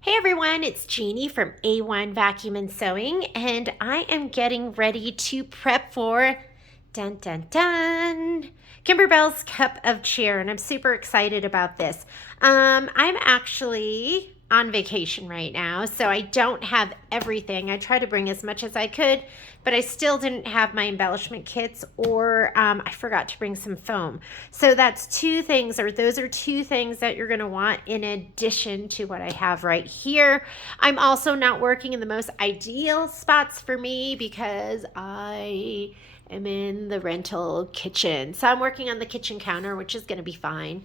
Hey everyone, it's Jeannie from A1 Vacuum and Sewing, and I am getting ready to prep for dun dun dun Kimberbell's cup of cheer, and I'm super excited about this. I'm actually on vacation right now, so I don't have everything. I tried to bring as much as I could, but I still didn't have my embellishment kits, or I forgot to bring some foam. So that's two things, or those are two things that you're going to want in addition to what I have right here. I'm also not working in the most ideal spots for me because I am in the rental kitchen. So I'm working on the kitchen counter, which is going to be fine.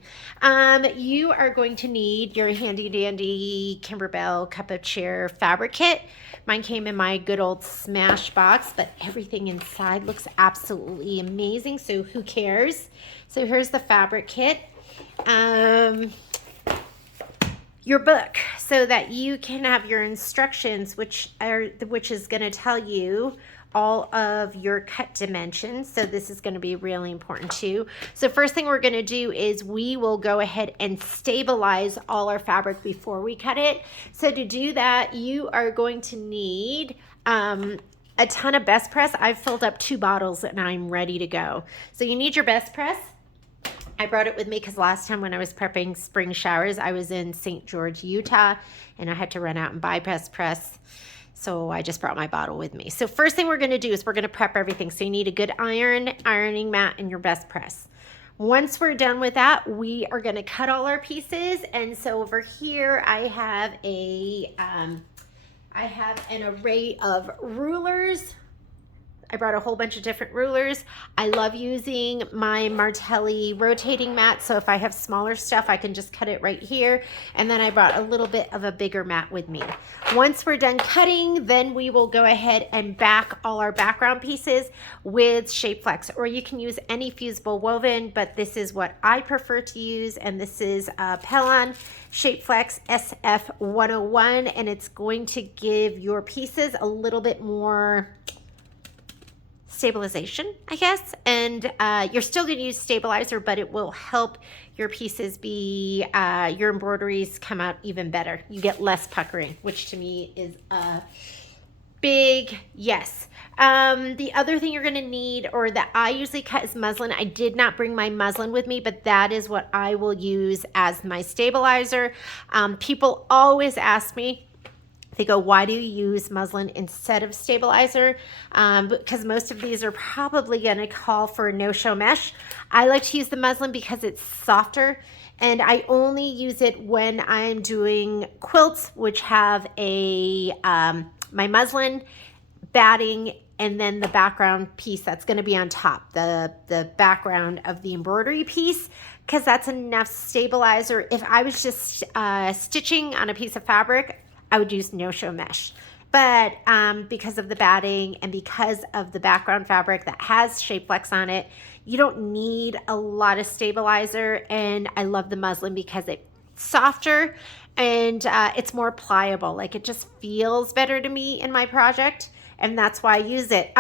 You are going to need your handy dandy Kimberbell cup of cheer fabric kit. Mine came in my good old Smash box, but everything inside looks absolutely amazing, so who cares? So here's the fabric kit. Your book, so that you can have your instructions, which is going to tell you all of your cut dimensions. So this is going to be really important too. So first thing we're going to do is we will go ahead and stabilize all our fabric before we cut it. So to do that, you are going to need a ton of best press. I've filled up 2 bottles and I'm ready to go. So you need your best press. I brought it with me because last time when I was prepping spring showers, I was in St. George, Utah, and I had to run out and buy best press. So I just brought my bottle with me. So first thing we're going to do is we're going to prep everything. So you need a good ironing mat, and your best press. Once we're done with that, we are going to cut all our pieces. And so over here, I have an array of rulers. I brought a whole bunch of different rulers. I love using my Martelli rotating mat, so if I have smaller stuff, I can just cut it right here. And then I brought a little bit of a bigger mat with me. Once we're done cutting, then we will go ahead and back all our background pieces with Shapeflex, or you can use any fusible woven, but this is what I prefer to use, and this is Pellon Shapeflex SF101, and it's going to give your pieces a little bit more stabilization, I guess, and you're still going to use stabilizer, but it will help your pieces be your embroideries come out even better. You get less puckering, which to me is a big yes. The other thing you're going to need, or that I usually cut, is muslin. I did not bring my muslin with me, but that is what I will use as my stabilizer. People always ask me, they go, why do you use muslin instead of stabilizer? Because most of these are probably going to call for a no-show mesh. I like to use the muslin because it's softer, and I only use it when I'm doing quilts, which have my muslin batting, and then the background piece that's going to be on top, the background of the embroidery piece, because that's enough stabilizer. If I was just stitching on a piece of fabric, I would use no-show mesh. But because of the batting and because of the background fabric that has Shapeflex on it, you don't need a lot of stabilizer. And I love the muslin because it's softer and it's more pliable. Like, it just feels better to me in my project, and that's why I use it.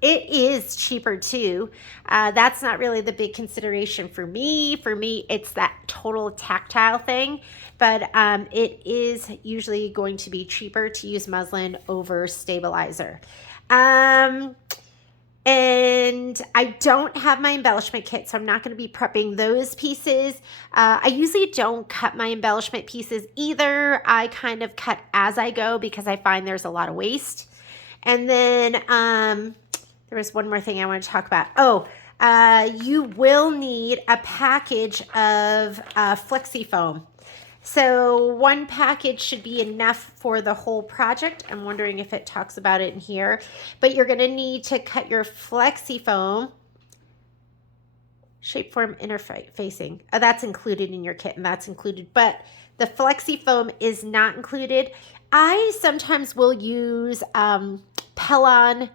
It is cheaper too. That's not really the big consideration for me. For me, it's that total tactile thing, but it is usually going to be cheaper to use muslin over stabilizer. And I don't have my embellishment kit, so I'm not going to be prepping those pieces. I usually don't cut my embellishment pieces either. I kind of cut as I go because I find there's a lot of waste. And then there was one more thing I want to talk about. You will need a package of flexi foam. So one package should be enough for the whole project. I'm wondering if it talks about it in here. But you're going to need to cut your flexi foam. Shapeform interfacing. That's included in your kit, and that's included. But the flexi foam is not included. I sometimes will use Pellon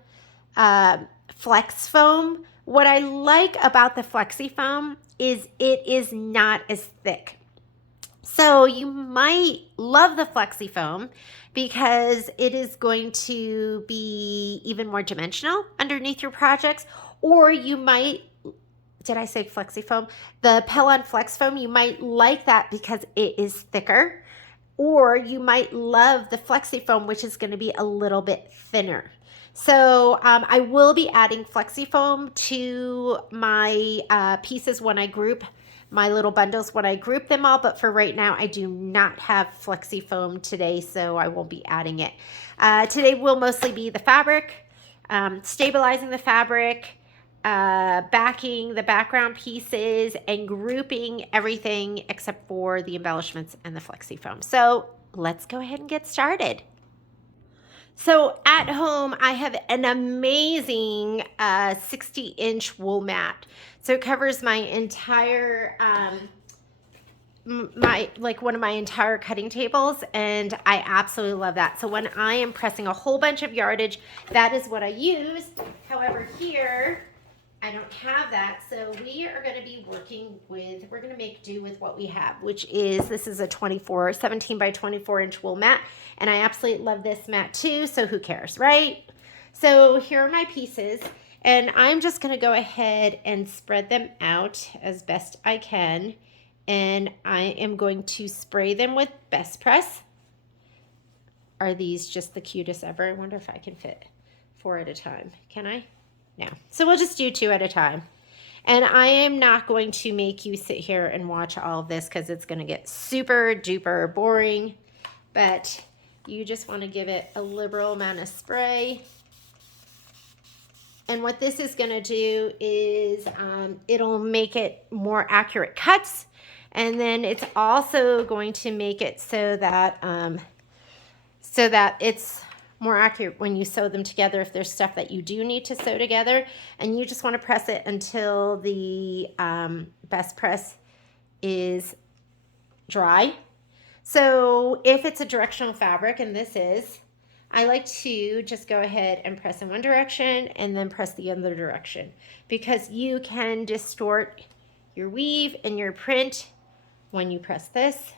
Flex Foam. What I like about the flexi foam is it is not as thick. So you might love the flexi foam because it is going to be even more dimensional underneath your projects, or you might, did I say flexi foam? The Pellon Flex Foam, you might like that because it is thicker. or you might love the Flexi Foam, which is going to be a little bit thinner. So I will be adding Flexi Foam to my pieces when I group my little bundles, when I group them all, but for right now I do not have Flexi Foam today, so I won't be adding it. Today will mostly be the fabric, stabilizing the fabric, backing the background pieces, and grouping everything except for the embellishments and the Flexi Foam. So let's go ahead and get started. So at home, I have an amazing 60-inch wool mat. So it covers my entire, one of my entire cutting tables, and I absolutely love that. So when I am pressing a whole bunch of yardage, that is what I use. However, here, I don't have that, so we are going to be working with, we're going to make do with what we have, which is, this is a 17 by 24 inch wool mat, and I absolutely love this mat too, so who cares, right? So here are my pieces, and I'm just going to go ahead and spread them out as best I can, and I am going to spray them with Best Press. Are these just the cutest ever? I wonder if I can fit 4 at a time. Can I? No. So we'll just do 2 at a time. And I am not going to make you sit here and watch all of this because it's going to get super duper boring. But you just want to give it a liberal amount of spray. And what this is going to do is it'll make it more accurate cuts. And then it's also going to make it so that it's more accurate when you sew them together if there's stuff that you do need to sew together, and you just want to press it until the Best Press is dry. So if it's a directional fabric, and this is, I like to just go ahead and press in one direction and then press the other direction, because you can distort your weave and your print when you press this.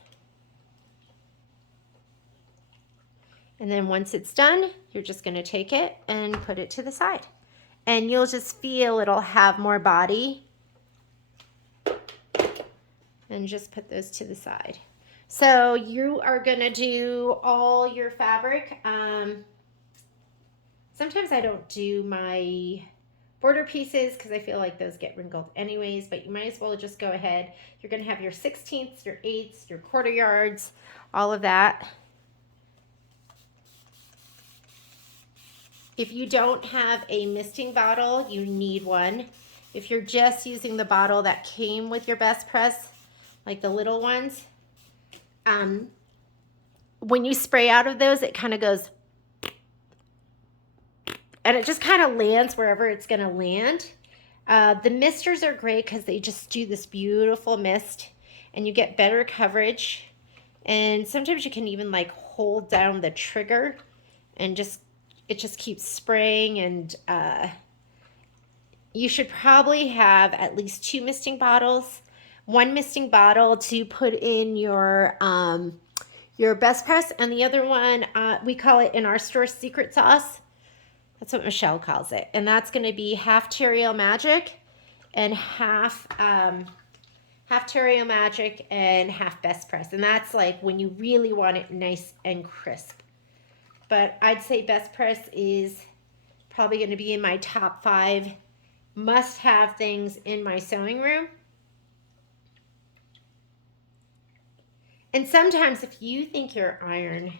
And then once it's done, you're just going to take it and put it to the side. And you'll just feel it'll have more body. And just put those to the side. So you are going to do all your fabric. Sometimes I don't do my border pieces because I feel like those get wrinkled anyways, but you might as well just go ahead. You're going to have your 16ths, your 8ths, your quarter yards, all of that. If you don't have a misting bottle, you need one. If you're just using the bottle that came with your Best Press, like the little ones, when you spray out of those, it kind of goes, and it just kind of lands wherever it's going to land. The misters are great because they just do this beautiful mist, and you get better coverage. And sometimes you can even like hold down the trigger and it just keeps spraying, and you should probably have at least 2 misting bottles. 1 misting bottle to put in your Best Press, and the other one, we call it in our store Secret Sauce. That's what Michelle calls it. And that's going to be half Terrio Magic and half Terrio Magic and half Best Press. And that's like when you really want it nice and crisp. But I'd say Best Press is probably going to be in my top 5 must-have things in my sewing room. And sometimes if you think your iron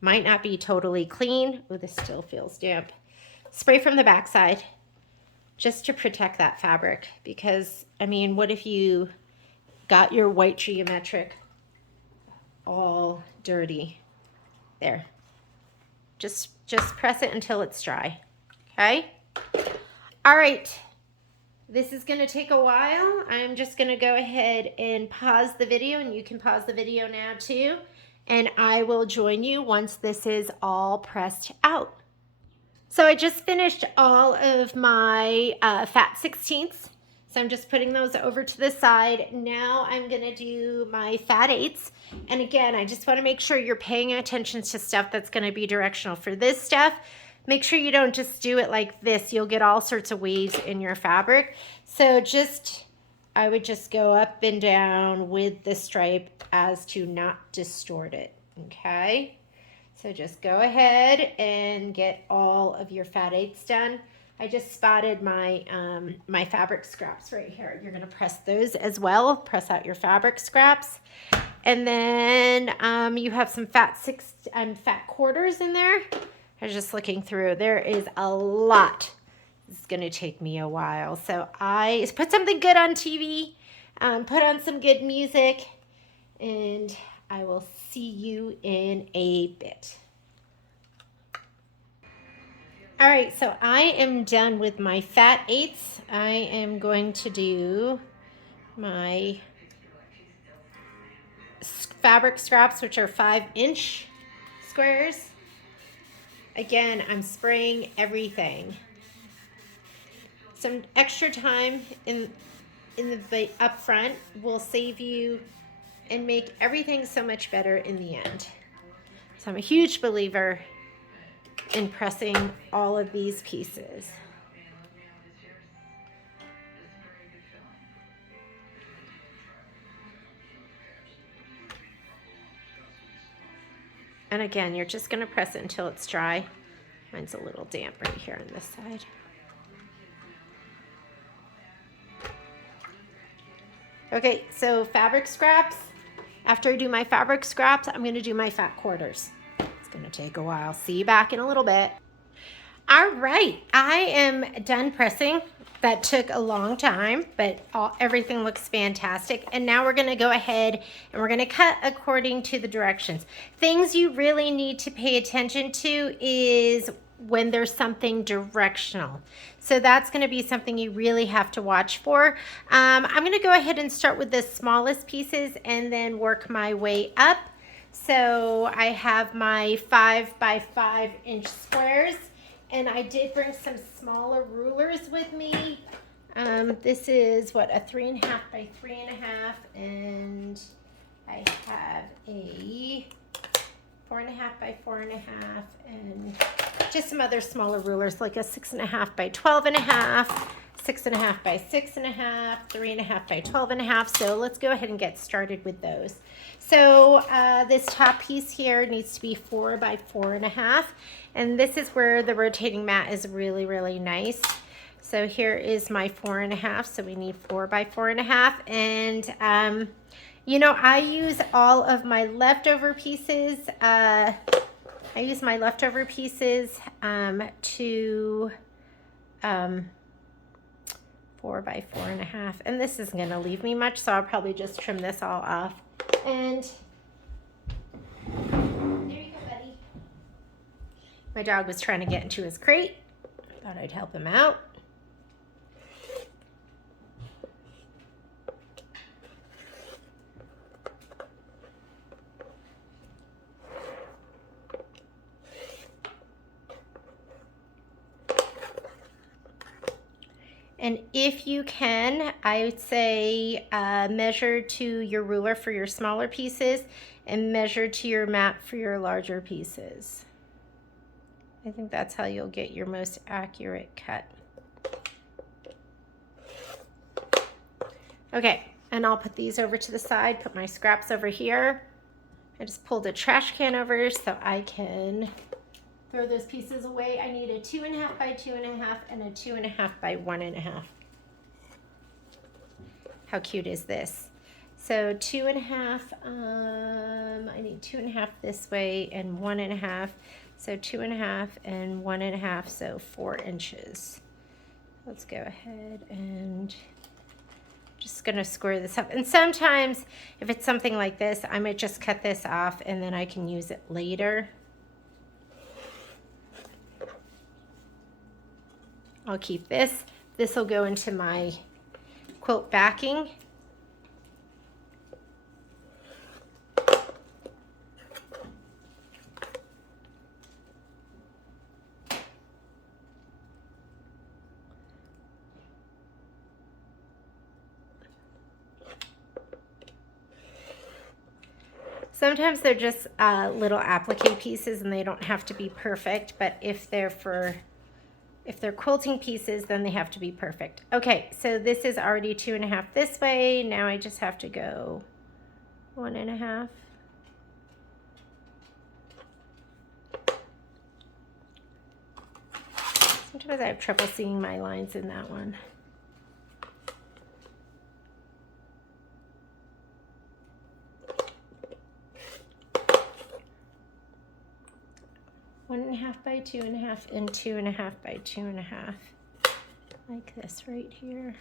might not be totally clean, oh, this still feels damp, spray from the backside just to protect that fabric. Because, I mean, what if you got your white geometric all dirty? There. Just press it until it's dry, okay? All right, this is gonna take a while. I'm just gonna go ahead and pause the video, and you can pause the video now too, and I will join you once this is all pressed out. So I just finished all of my fat 16ths. So I'm just putting those over to the side. Now I'm gonna do my fat 8ths. And again, I just wanna make sure you're paying attention to stuff that's gonna be directional. For this stuff, make sure you don't just do it like this. You'll get all sorts of waves in your fabric. So I would just go up and down with the stripe as to not distort it, Okay, so just go ahead and get all of your fat eighths done. I just spotted my my fabric scraps right here. You're gonna press those as well. Press out your fabric scraps. And then you have some fat quarters in there. I was just looking through. There is a lot. It's gonna take me a while. So I put something good on TV, put on some good music, and I will see you in a bit. All right, so I am done with my fat eighths. I am going to do my fabric scraps, which are 5-inch squares. Again, I'm spraying everything. Some extra time in the up front will save you and make everything so much better in the end. So I'm a huge believer in pressing all of these pieces. And again, you're just going to press it until it's dry. Mine's a little damp right here on this side. Okay, so fabric scraps. After I do my fabric scraps, I'm going to do my fat quarters. It's going to take a while. See you back in a little bit. All right, I am done pressing. That took a long time, but everything looks fantastic. And now we're gonna go ahead and we're gonna cut according to the directions. Things you really need to pay attention to is when there's something directional. So that's gonna be something you really have to watch for. I'm gonna go ahead and start with the smallest pieces and then work my way up. So I have my 5 by 5 inch squares. And I did bring some smaller rulers with me. This is what, a 3.5 by 3.5, and I have a 4.5 by 4.5, and just some other smaller rulers, like a 6.5 by 12.5, 6.5 by 6.5, 3.5 by 12.5. So let's go ahead and get started with those. So this top piece here needs to be 4 by 4.5. And this is where the rotating mat is really, really nice. So here is my 4.5. So we need 4 by 4.5. And, you know, I use all of my leftover pieces. I use my leftover pieces to 4 by 4.5. And this isn't going to leave me much, so I'll probably just trim this all off. And there you go, buddy. My dog was trying to get into his crate. Thought I'd help him out. And if you can, I would say measure to your ruler for your smaller pieces and measure to your mat for your larger pieces. I think that's how you'll get your most accurate cut. Okay, and I'll put these over to the side, put my scraps over here. I just pulled a trash can over so I can throw those pieces away. I need a 2.5 by 2.5 and a 2.5 by 1.5. How cute is this? So 2.5, I need 2.5 this way and 1.5. So 2.5 and 1.5, so 4 inches. Let's go ahead and just gonna square this up. And sometimes if it's something like this, I might just cut this off and then I can use it later. I'll keep this. This will go into my quilt backing. Sometimes they're just little applique pieces and they don't have to be perfect, but if they're quilting pieces, then they have to be perfect. Okay, so this is already 2.5 this way. Now I just have to go 1.5. Sometimes I have trouble seeing my lines in that one. One and a half by 2.5 and 2.5 by 2.5, like this right here.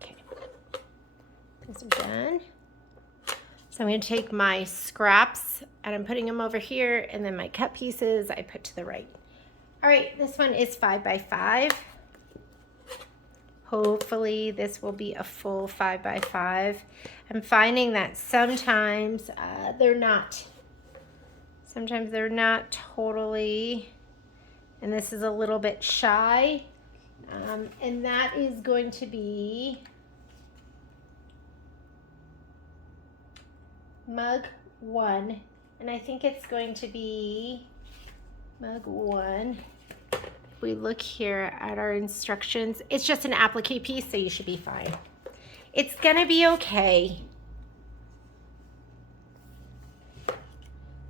Okay, those are done. So I'm going to take my scraps and I'm putting them over here, and then my cut pieces I put to the right. All right, this one is 5 by 5. Hopefully this will be a full 5 by 5. I'm finding that sometimes they're not. Sometimes they're not totally, and this is a little bit shy. And that is going to be mug 1. And I think it's going to be mug 1. We look here at our instructions. It's just an applique piece, so you should be fine. It's gonna be okay. All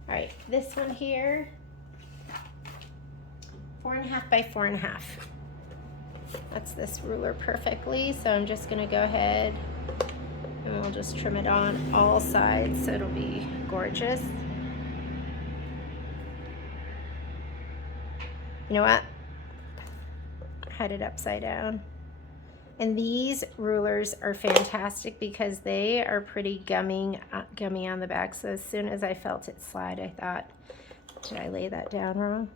right, this one here, 4.5 by 4.5. That's this ruler perfectly, so I'm just gonna go ahead and we'll just trim it on all sides so it'll be gorgeous. You know what? Had it upside down. And these rulers are fantastic because they are pretty gummy on the back. So as soon as I felt it slide, I thought, did I lay that down wrong?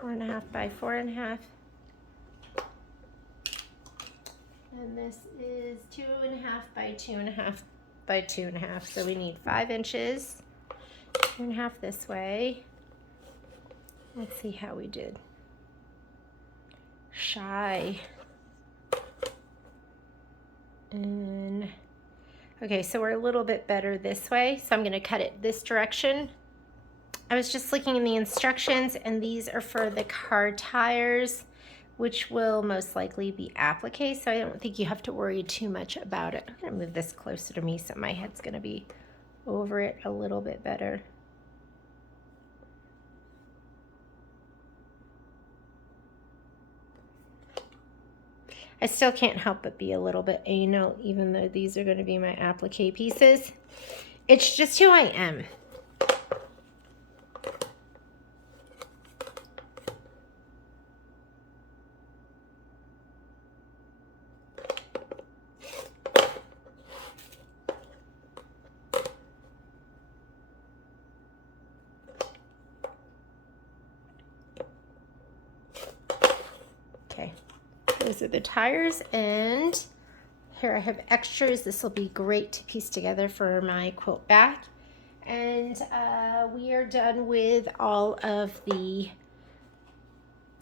Four and a half by 4.5. And this is 2.5 by 2.5 by 2.5. So we need 5 inches, 2.5 this way. Let's see how we did. Shy. And okay, so we're a little bit better this way. So I'm going to cut it this direction. I was just looking in the instructions, and these are for the car tires, which will most likely be applique, so I don't think you have to worry too much about it. I'm gonna move this closer to me so my head's gonna be over it a little bit better. I still can't help but be a little bit anal, even though these are gonna be my applique pieces. It's just who I am. Those are the tires, and here I have extras. This will be great to piece together for my quilt back. And we are done with all of the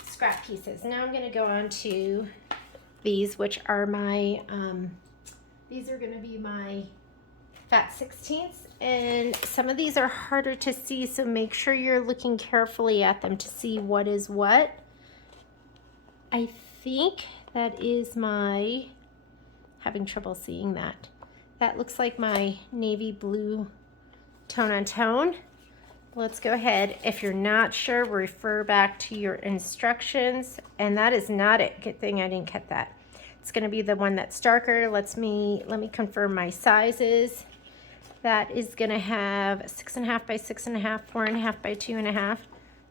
scrap pieces. Now I'm going to go on to these, which are my, these are going to be my fat 16ths. And some of these are harder to see, so make sure you're looking carefully at them to see what is what. I think that is my, having trouble seeing that. That looks like my navy blue tone on tone. Let's go ahead. If you're not sure, refer back to your instructions. And that is not it. Good thing I didn't cut that. It's going to be the one that's darker. Let me confirm my sizes. That is going to have 6.5 by 6.5, 4.5 by 2.5.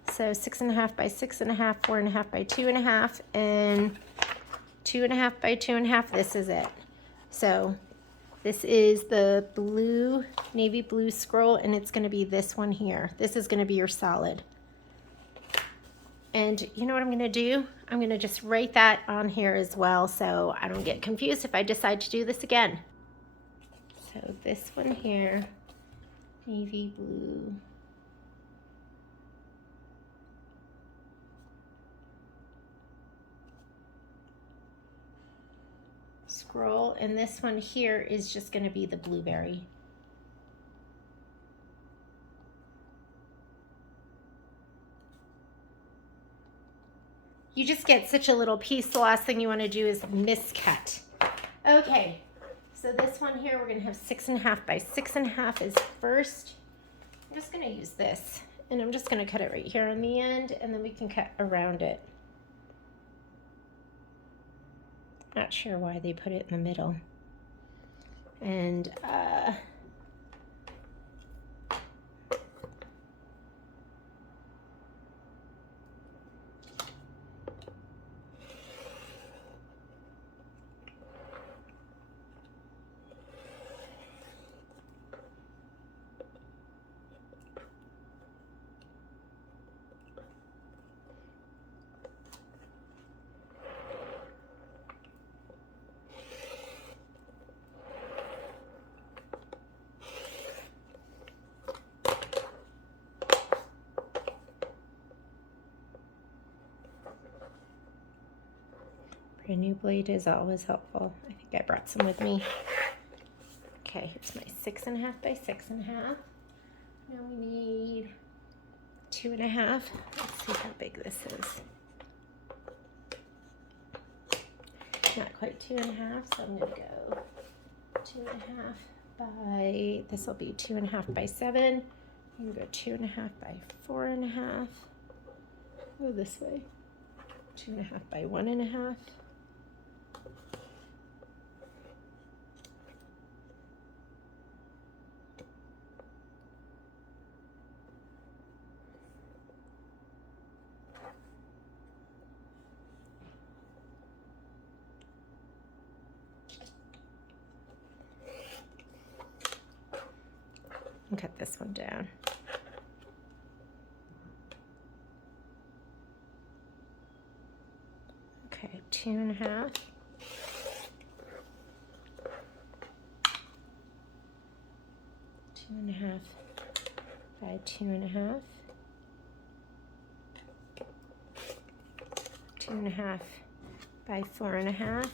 So 6.5 by 6.5, 4.5 by 2.5, and 2.5 by 2.5. This is it. So this is the blue, navy blue scroll, and it's going to be this one here. This is going to be your solid. And you know what I'm going to do? I'm going to just write that on here as well, so I don't get confused if I decide to do this again. So this one here, navy blue. Scroll, and this one here is just going to be the blueberry. you just get such a little piece. The last thing you want to do is miscut. Okay, so this one here, we're gonna have 6.5 by 6.5 is first. I'm just gonna use this, and I'm just gonna cut it right here on the end, and then we can cut around it. Not sure why they put it in the middle. And a new blade is always helpful. I think I brought some with me. Okay, here's my 6.5 by 6.5. Now we need 2.5. Let's see how big this is. Not quite 2.5, so I'm gonna go 2.5 by, this will be 2.5 by 7. I'm gonna go 2.5 by 4.5. Go this way. 2.5 by 1.5. And cut this one down. Okay, 2.5. 2.5 by 2.5. 2.5 by 4.5.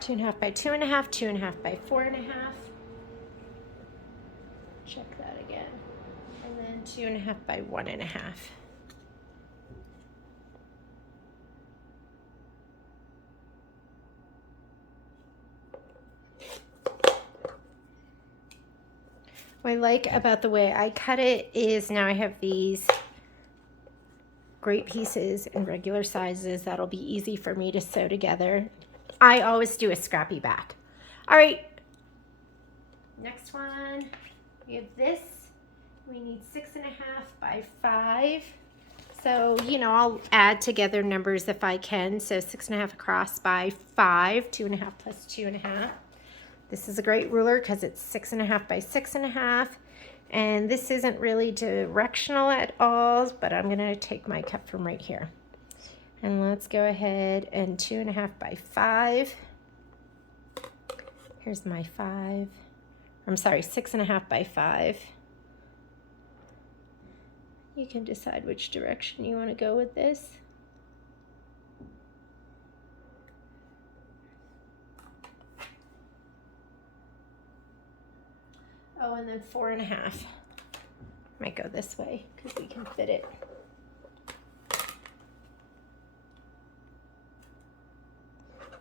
2.5 by 2.5, 2.5 by 4.5. Check that again. And then 2.5 by 1.5. What I like about the way I cut it is now I have these great pieces in regular sizes that'll be easy for me to sew together. I always do a scrappy back. All right, next one, we have this. We need 6.5 by 5. So, you know, I'll add together numbers if I can. So 6.5 across by 5, 2.5 plus 2.5. This is a great ruler because it's 6.5 by 6.5. And this isn't really directional at all, but I'm gonna take my cut from right here. And let's go ahead and 2.5 by 5. Here's my 5. I'm sorry, 6.5 by 5. You can decide which direction you want to go with this. Oh, and then 4.5. Might go this way because we can fit it.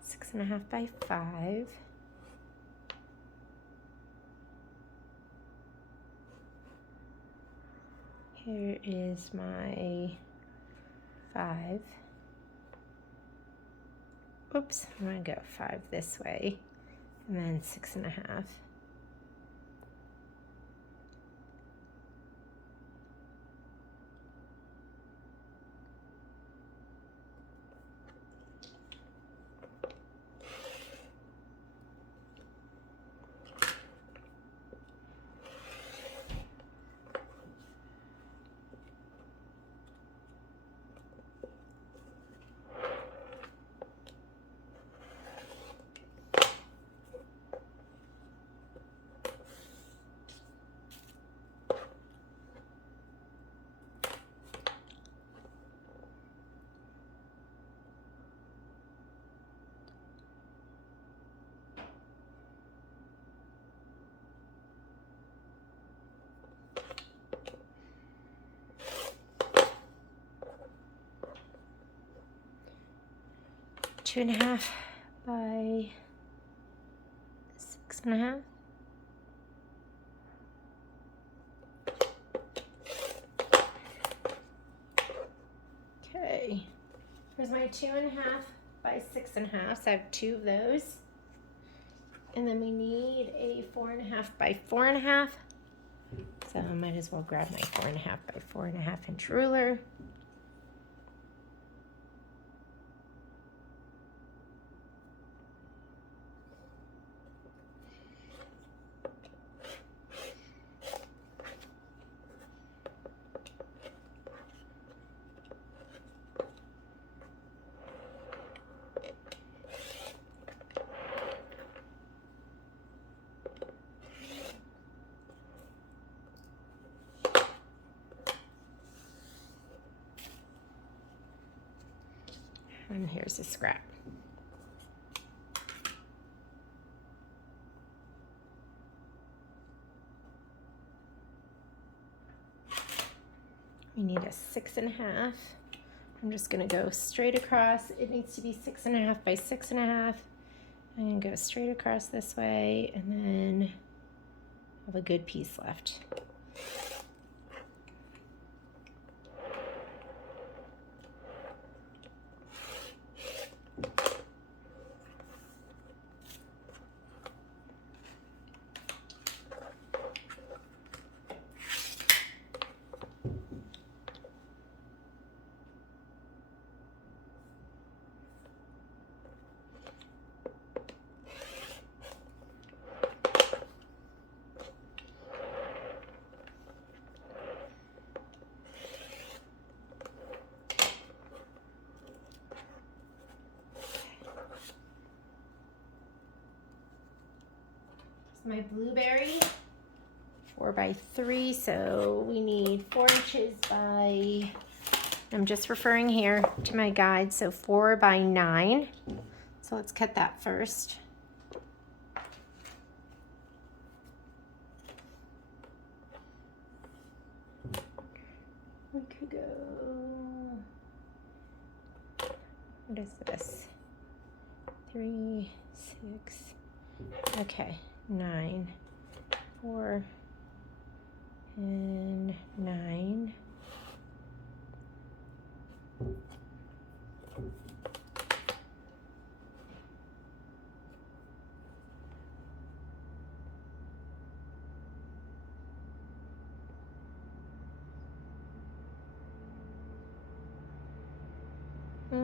Six and a half by 5. Here is my 5. Oops, I'm gonna go 5 this way, and then 6.5. 2.5 by 6.5. Okay, here's my 2.5 by 6.5, so I have 2 of those. And then we need a 4.5 by 4.5. So I might as well grab my 4.5 by 4.5 inch ruler. And here's a scrap. We need a 6.5. I'm just gonna go straight across. It needs to be 6.5 by 6.5. I'm gonna go straight across this way and then have a good piece left. My blueberry, 4 by 3, so we need 4 inches by, I'm just referring here to my guide, so 4 by 9. So let's cut that first. We could go, what is this? 3, 6, okay. 9, 4, and 9.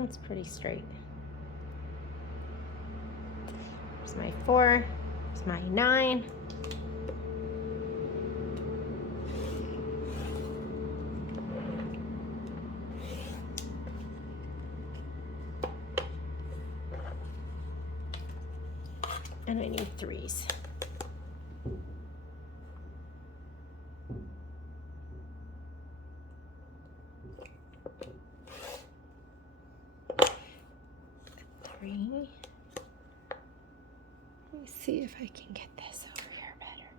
It's pretty straight. There's my 4. There's my 9. And I need 3s. Three. Let me see if I can get this over here better.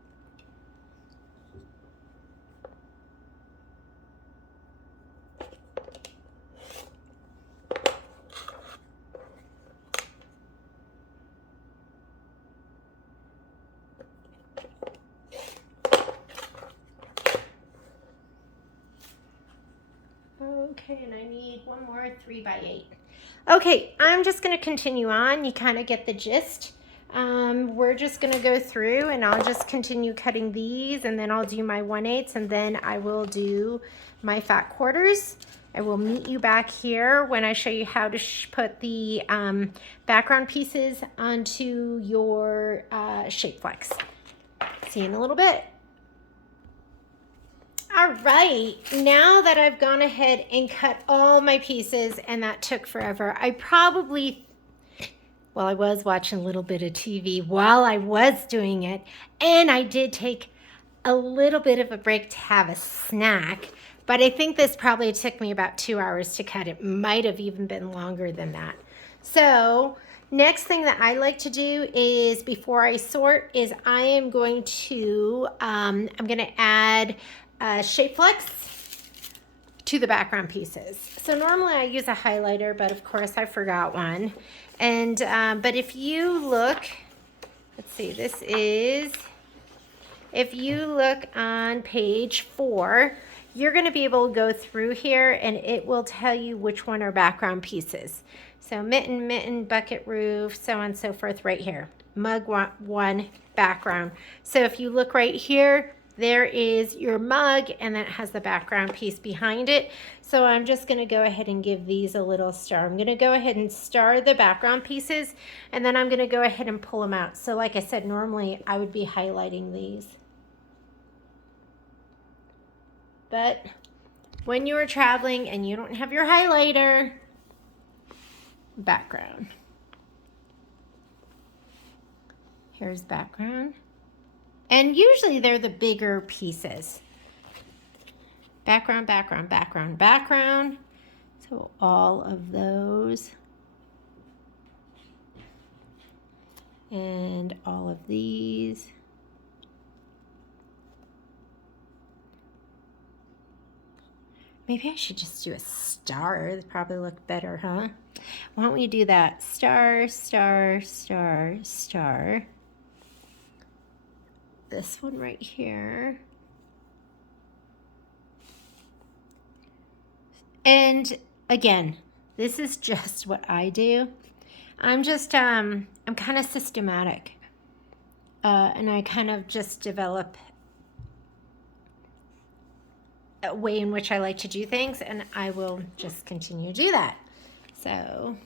Okay, and I need one more 3 by 8. Okay, I'm just going to continue on. You kind of get the gist. We're just going to go through and I'll just continue cutting these, and then I'll do my 1/8, and then I will do my fat quarters. I will meet you back here when I show you how to put the background pieces onto your Shapeflex. See you in a little bit. All right, now that I've gone ahead and cut all my pieces, and that took forever, I was watching a little bit of TV while I was doing it, and I did take a little bit of a break to have a snack, but I think this probably took me about 2 hours to cut. It might have even been longer than that. So next thing that I like to do is, before I sort, is I am going to, I'm going to add Shapeflex to the background pieces. So normally I use a highlighter, but of course I forgot one. And but if you look, let's see, this is, if you look on page 4, you're going to be able to go through here and it will tell you which one are background pieces. So mitten, bucket roof, so on and so forth right here. Mug one background. So if you look right here, there is your mug and that has the background piece behind it. So I'm just going to go ahead and give these a little star. I'm going to go ahead and star the background pieces and then I'm going to go ahead and pull them out. So like I said, normally I would be highlighting these. But when you are traveling and you don't have your highlighter, background. Here's background. And usually they're the bigger pieces. Background, background, background, background. So all of those. And all of these. Maybe I should just do a star. It'd probably look better, huh? Why don't we do that? Star, star, star, star. This one right here. And again, this is just what I do. I'm just, I'm kind of systematic. And I kind of just develop a way in which I like to do things, and I will just continue to do that. So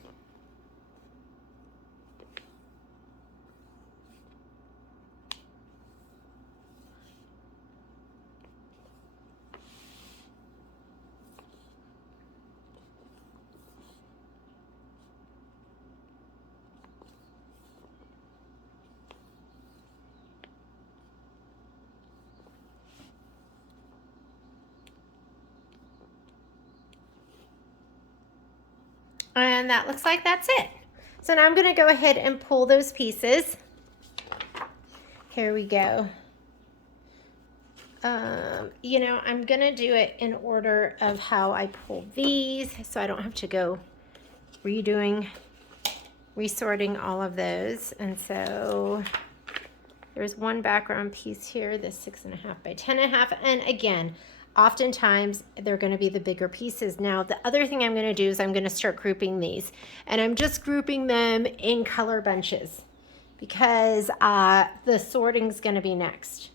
and that looks like that's it. So now I'm going to go ahead and pull those pieces. Here we go. You know, I'm going to do it in order of how I pull these so I don't have to go resorting all of those. And so there's one background piece here, this 6.5 by 10.5. And again, oftentimes they're going to be the bigger pieces. Now, the other thing I'm going to do is I'm going to start grouping these, and I'm just grouping them in color bunches because the sorting is going to be next.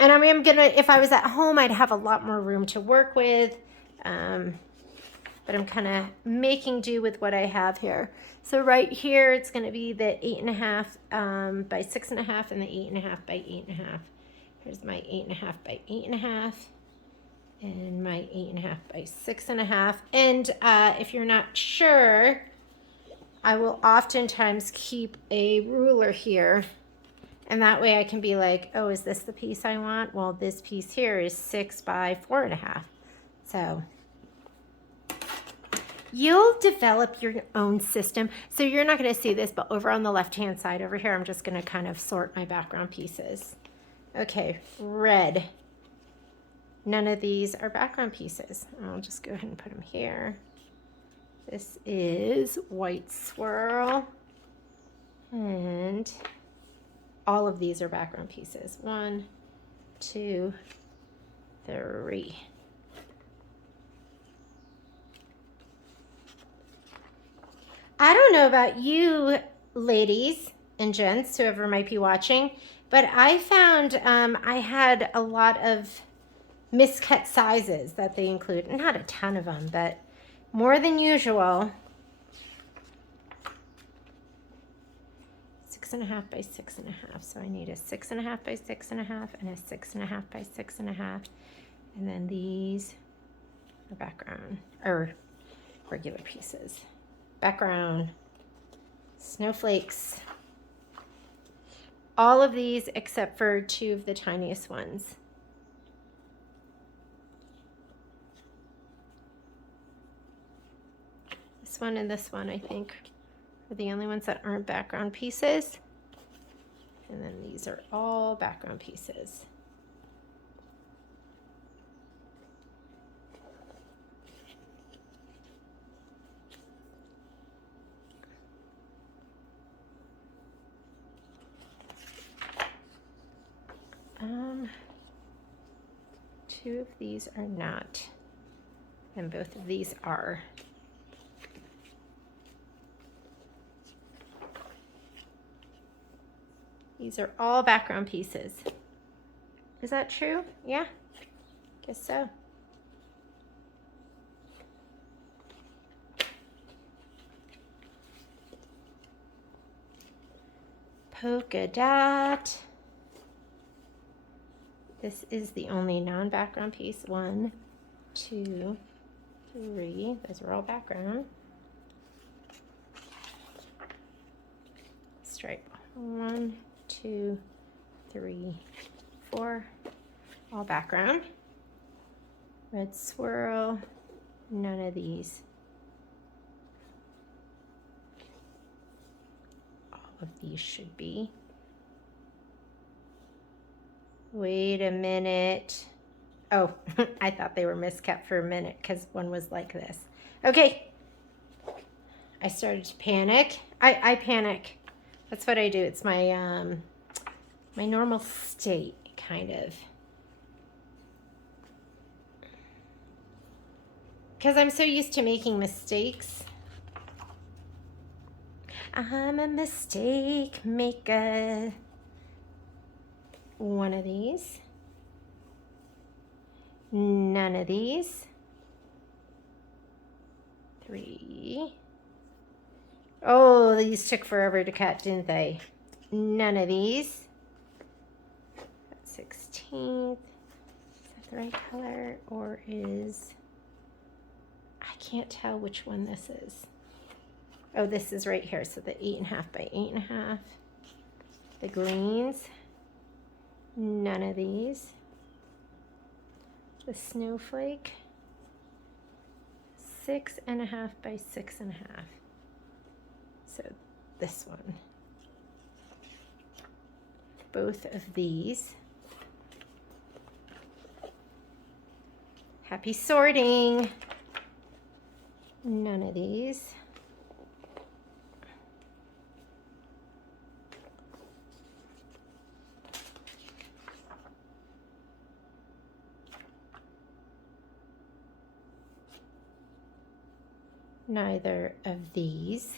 And I mean, if I was at home, I'd have a lot more room to work with, but I'm kind of making do with what I have here. So right here, it's going to be the 8.5 by 6.5 and the 8.5 by 8.5. Here's my 8.5 by 8.5 and my 8.5 by 6.5. And if you're not sure, I will oftentimes keep a ruler here. And that way I can be like, oh, is this the piece I want? Well, this piece here is 6 by 4.5. So you'll develop your own system. So you're not going to see this, but over on the left-hand side over here, I'm just going to kind of sort my background pieces. Okay, red. None of these are background pieces. I'll just go ahead and put them here. This is white swirl. And all of these are background pieces. 1, 2, 3. I don't know about you ladies and gents, whoever might be watching, but I found I had a lot of miscut sizes that they include. Not a ton of them, but more than usual. 6.5 by 6.5. So I need a 6.5 by 6.5 and a 6.5 by 6.5. And then these are background or regular pieces. Background, snowflakes. All of these except for 2 of the tiniest ones. This one and this one, I think, are the only ones that aren't background pieces. And then these are all background pieces. Two of these are not, and both of these are. These are all background pieces. Is that true? Yeah, guess so. Polka dot. This is the only non-background piece. 1, 2, 3. Those are all background. Stripe. 1, 2, 3, 4. All background. Red swirl. None of these. All of these should be. Wait a minute. Oh, I thought they were miskept for a minute because one was like this. Okay. I started to panic. I panic. That's what I do. It's my my normal state, kind of. Because I'm so used to making mistakes. I'm a mistake maker. One of these. None of these. 3. Oh, these took forever to cut, didn't they? None of these. 16th. Is that the right color? Or is... I can't tell which one this is. Oh, this is right here. So the 8.5 by 8.5. The greens. None of these. The snowflake. 6.5 by 6.5. So this one. Both of these. Happy sorting. None of these. Neither of these.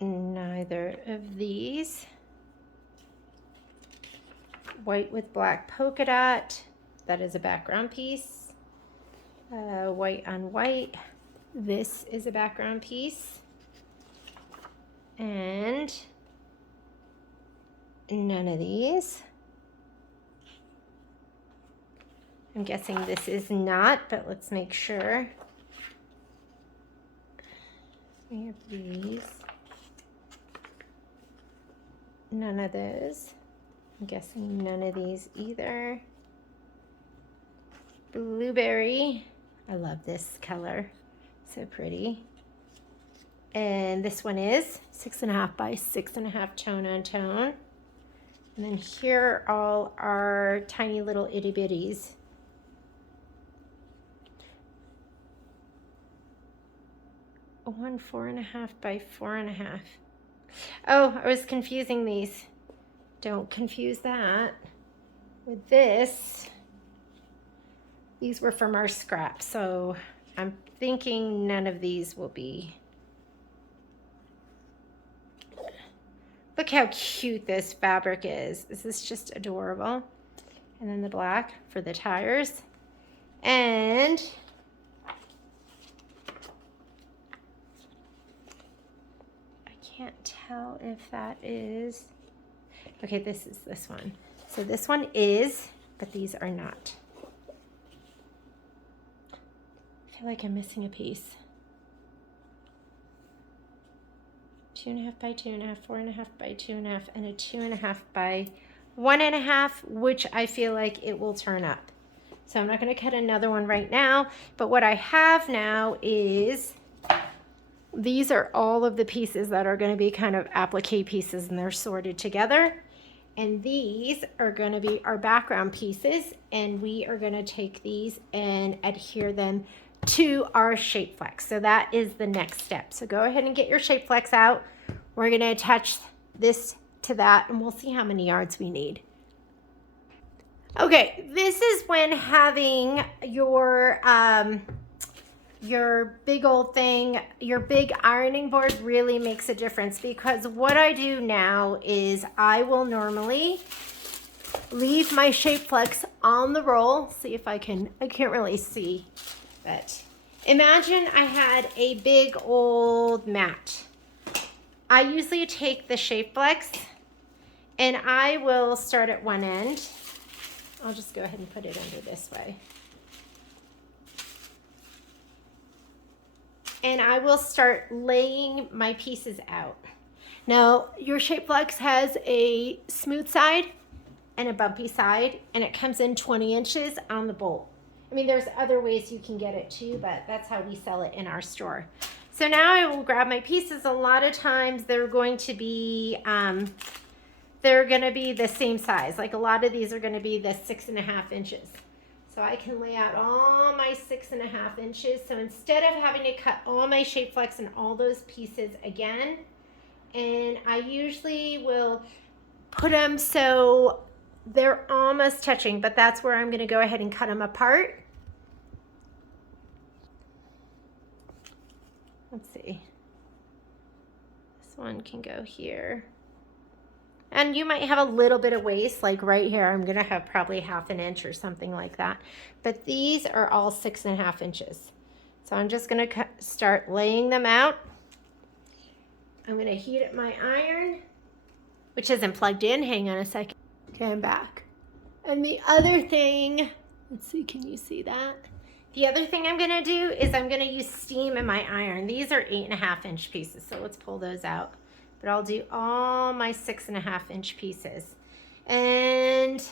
Neither of these. White with black polka dot. That is a background piece. White on white. This is a background piece. And none of these. I'm guessing this is not, but let's make sure. We have these. None of those. I'm guessing none of these either. Blueberry. I love this color. So pretty. And this one is 6.5 by 6.5 tone on tone. And then here are all our tiny little itty bitties. One 4.5 by 4.5. Oh, I was confusing these. Don't confuse that with this. These were from our scrap, so I'm thinking none of these will be. Look how cute this fabric is. This is just adorable. And then the black for the tires. And can't tell if that is, okay, this is this one. So this one is, but these are not. I feel like I'm missing a piece. 2.5 by 2.5, 4.5 by 2.5, and a 2.5 by 1.5, which I feel like it will turn up. So I'm not going to cut another one right now, but what I have now is these are all of the pieces that are going to be kind of applique pieces, and they're sorted together. And these are going to be our background pieces, and we are going to take these and adhere them to our Shapeflex. So that is the next step. So go ahead and get your Shapeflex out. We're going to attach this to that, and we'll see how many yards we need. Okay, this is when having your big old thing, your big ironing board really makes a difference, because what I do now is I will normally leave my Shapeflex on the roll. See if I can't really see, but imagine I had a big old mat. I usually take the Shapeflex and I will start at one end. I'll just go ahead and put it under this way. And I will start laying my pieces out. Now, your Shapeflex has a smooth side and a bumpy side, and it comes in 20 inches on the bolt. I mean, there's other ways you can get it too, but that's how we sell it in our store. So now I will grab my pieces. A lot of times they're going to be the same size. Like a lot of these are going to be the 6.5 inches. So I can lay out all my 6.5 inches. So instead of having to cut all my Shapeflex and all those pieces again, and I usually will put them so they're almost touching, but that's where I'm going to go ahead and cut them apart. Let's see. This one can go here. And you might have a little bit of waste, like right here. I'm going to have probably 1/2 inch or something like that. But these are all 6.5 inches. So I'm just going to start laying them out. I'm going to heat up my iron, which isn't plugged in. Hang on a second. Okay, I'm back. And the other thing, let's see, can you see that? The other thing I'm going to do is I'm going to use steam in my iron. These are 8.5 inch pieces, so let's pull those out. But I'll do all my 6.5 inch pieces. And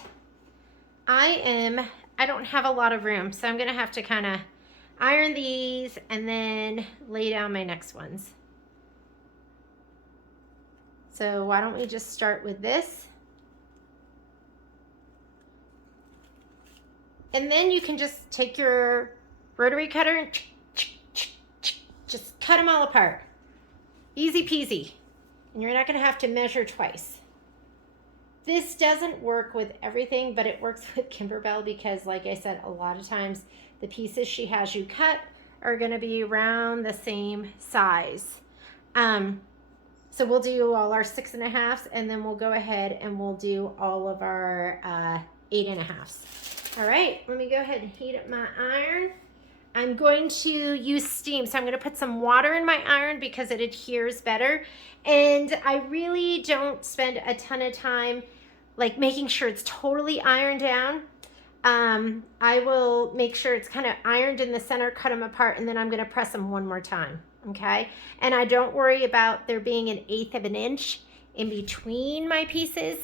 I don't have a lot of room, so I'm gonna have to kind of iron these and then lay down my next ones. So why don't we just start with this? And then you can just take your rotary cutter and just cut them all apart. Easy peasy. And you're not going to have to measure twice. This doesn't work with everything, but it works with Kimberbell because, like I said, a lot of times the pieces she has you cut are going to be around the same size. So we'll do all our 6.5s, and then we'll go ahead and we'll do all of our 8.5s. All right, let me go ahead and heat up my iron. I'm going to use steam, so I'm going to put some water in my iron because it adheres better. And I really don't spend a ton of time like making sure it's totally ironed down. I will make sure it's kind of ironed in the center, cut them apart, and then I'm going to press them one more time, okay? And I don't worry about there being 1/8 of an inch in between my pieces,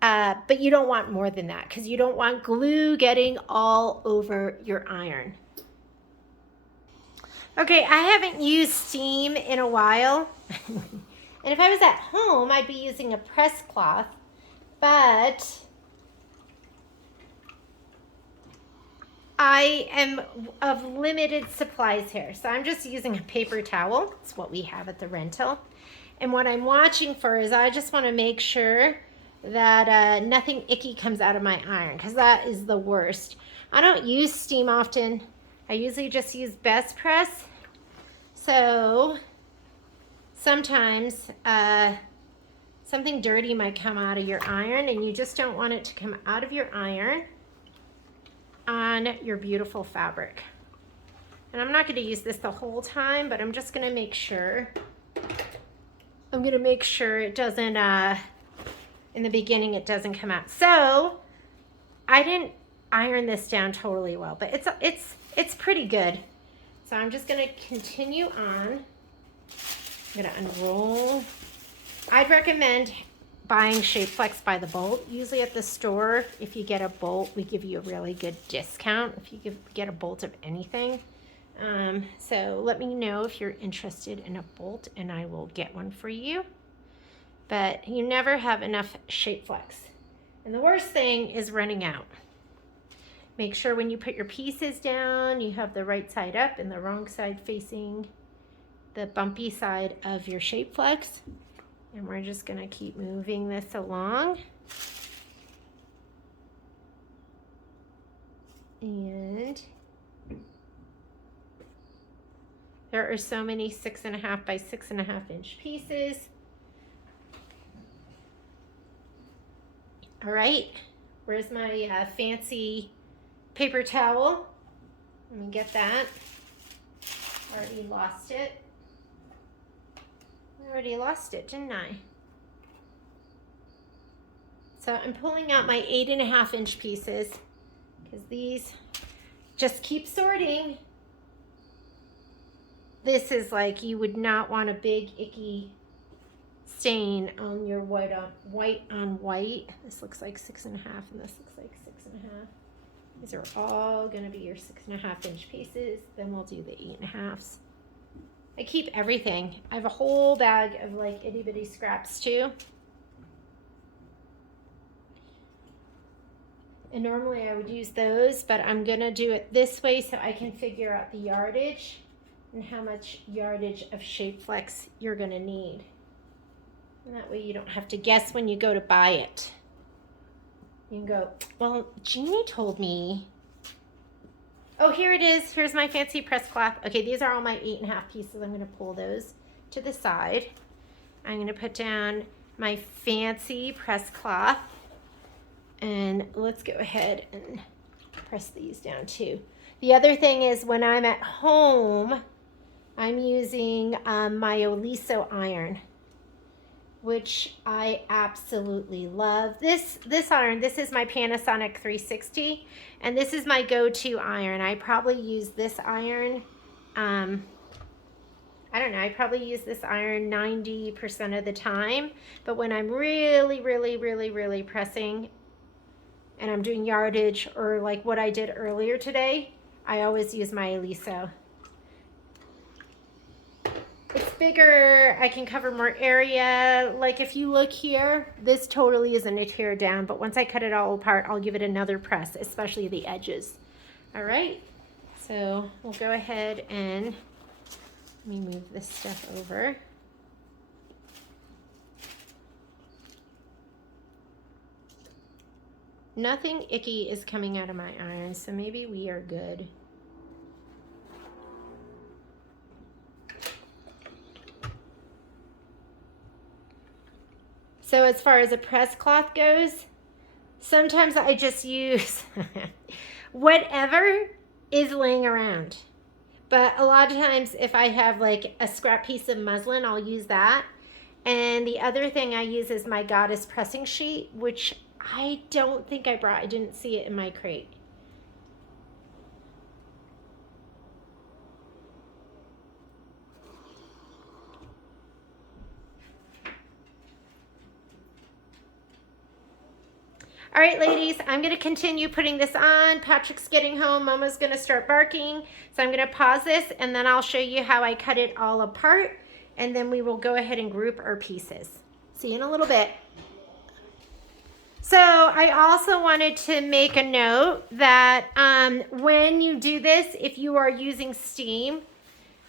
but you don't want more than that because you don't want glue getting all over your iron. Okay, I haven't used steam in a while. And if I was at home, I'd be using a press cloth, but I am of limited supplies here. So I'm just using a paper towel. It's what we have at the rental. And what I'm watching for is I just want to make sure that nothing icky comes out of my iron, because that is the worst. I don't use steam often. I usually just use best press. So sometimes something dirty might come out of your iron, and you just don't want it to come out of your iron on your beautiful fabric. And I'm not going to use this the whole time, but I'm just going to make sure. I'm going to make sure it doesn't, in the beginning, it doesn't come out. So I didn't iron this down totally well, but it's pretty good. So I'm just going to continue on. I'm going to unroll. I'd recommend buying Shapeflex by the bolt. Usually at the store, if you get a bolt, we give you a really good discount if you get a bolt of anything. So let me know if you're interested in a bolt and I will get one for you. But you never have enough Shapeflex. And the worst thing is running out. Make sure when you put your pieces down, you have the right side up and the wrong side facing the bumpy side of your Shapeflex. And we're just gonna keep moving this along. And there are so many 6.5 by 6.5 inch pieces. All right, where's my fancy paper towel? Let me get that. Already lost it. I already lost it, didn't I? So I'm pulling out my 8.5 inch pieces because these just keep sorting. This is like, you would not want a big icky stain on your white on white. This looks like 6.5 and this looks like 6.5. These are all gonna be your 6.5 inch pieces. Then we'll do the 8.5s. I keep everything. I have a whole bag of like itty bitty scraps too. And normally I would use those, but I'm gonna do it this way so I can figure out the yardage and how much yardage of Shapeflex you're gonna need. And that way you don't have to guess when you go to buy it. You can go, well, Jeannie told me. Oh, here it is. Here's my fancy press cloth. Okay, these are all my 8.5 pieces. I'm gonna pull those to the side. I'm gonna put down my fancy press cloth. And let's go ahead and press these down too. The other thing is when I'm at home, I'm using my Oliso iron, which I absolutely love. This iron, this is my Panasonic 360, and this is my go-to iron. I probably use this iron, I don't know, I probably use this iron 90% of the time, but when I'm really pressing and I'm doing yardage or like what I did earlier today, I always use my Oliso. It's bigger, I can cover more area. Like if you look here, this totally isn't a tear down, but once I cut it all apart, I'll give it another press, especially the edges. All right, so we'll go ahead and let me move this stuff over. Nothing icky is coming out of my iron, so maybe we are good. So as far as a press cloth goes, sometimes I just use whatever is laying around. But a lot of times if I have like a scrap piece of muslin, I'll use that. And the other thing I use is my Goddess pressing sheet, which I don't think I brought. I didn't see it in my crate. All right, ladies, I'm gonna continue putting this on. Patrick's getting home, Mama's gonna start barking. So I'm gonna pause this and then I'll show you how I cut it all apart, and then we will go ahead and group our pieces. See you in a little bit. So I also wanted to make a note that when you do this, if you are using steam,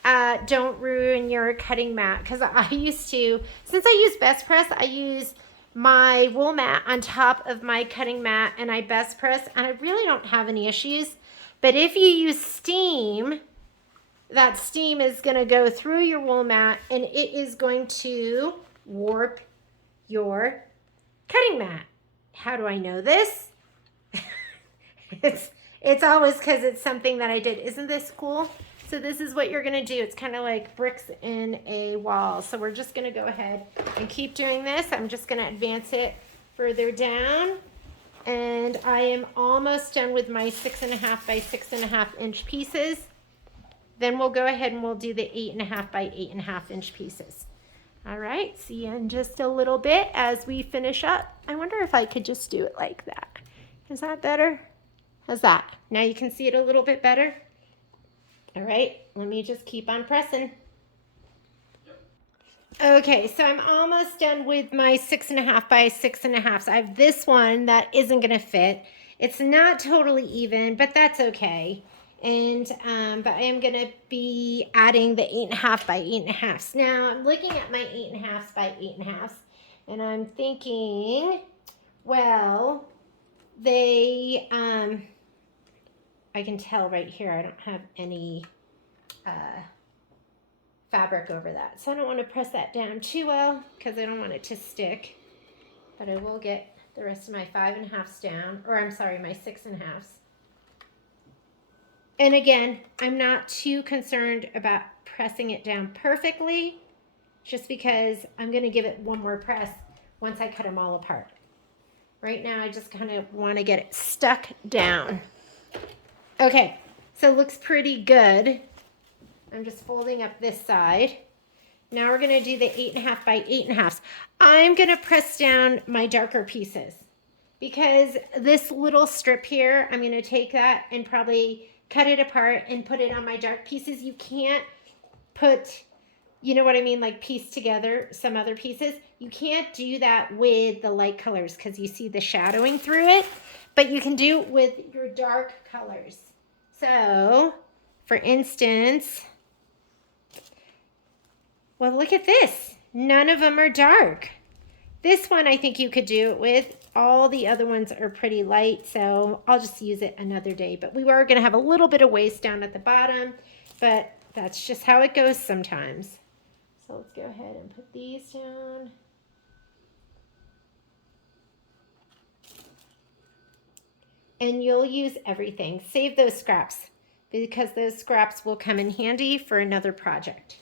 don't ruin your cutting mat. Because I used to, since I use Best Press, I use my wool mat on top of my cutting mat and I best press, and I really don't have any issues. But if you use steam, that steam is going to go through your wool mat and it is going to warp your cutting mat. How do I know this? It's always because it's something that I did. Isn't this cool? So this is what you're gonna do. It's kind of like bricks in a wall. So we're just gonna go ahead and keep doing this. I'm just gonna advance it further down. And I am almost done with my 6.5 by 6.5 inch pieces. Then we'll go ahead and we'll do the 8.5 by 8.5 inch pieces. All right, see you in just a little bit as we finish up. I wonder if I could just do it like that. Is that better? How's that? Now you can see it a little bit better. All right, let me just keep on pressing. Okay, so I'm almost done with my 6.5 by 6.5. So I have this one that isn't gonna fit. It's not totally even, but that's okay. And but I am gonna be adding the 8.5 by 8.5. Now I'm looking at my 8.5 by 8.5, and I'm thinking, well, they I can tell right here I don't have any fabric over that, so I don't want to press that down too well because I don't want it to stick. But I will get the rest of my 5.5s down, or I'm sorry, my 6.5s. And again, I'm not too concerned about pressing it down perfectly, just because I'm going to give it one more press once I cut them all apart. Right now, I just kind of want to get it stuck down. Okay, so it looks pretty good. I'm just folding up this side. Now we're going to do the 8.5 by 8.5. I'm going to press down my darker pieces because this little strip here, I'm going to take that and probably cut it apart and put it on my dark pieces. You can't put, you know what I mean, like piece together some other pieces. You can't do that with the light colors because you see the shadowing through it, but you can do it with your dark colors. So, for instance, well, look at this. None of them are dark. This one I think you could do it with. All the other ones are pretty light, so I'll just use it another day. But we are going to have a little bit of waste down at the bottom, but that's just how it goes sometimes. So let's go ahead and put these down. And you'll use everything. Save those scraps because those scraps will come in handy for another project.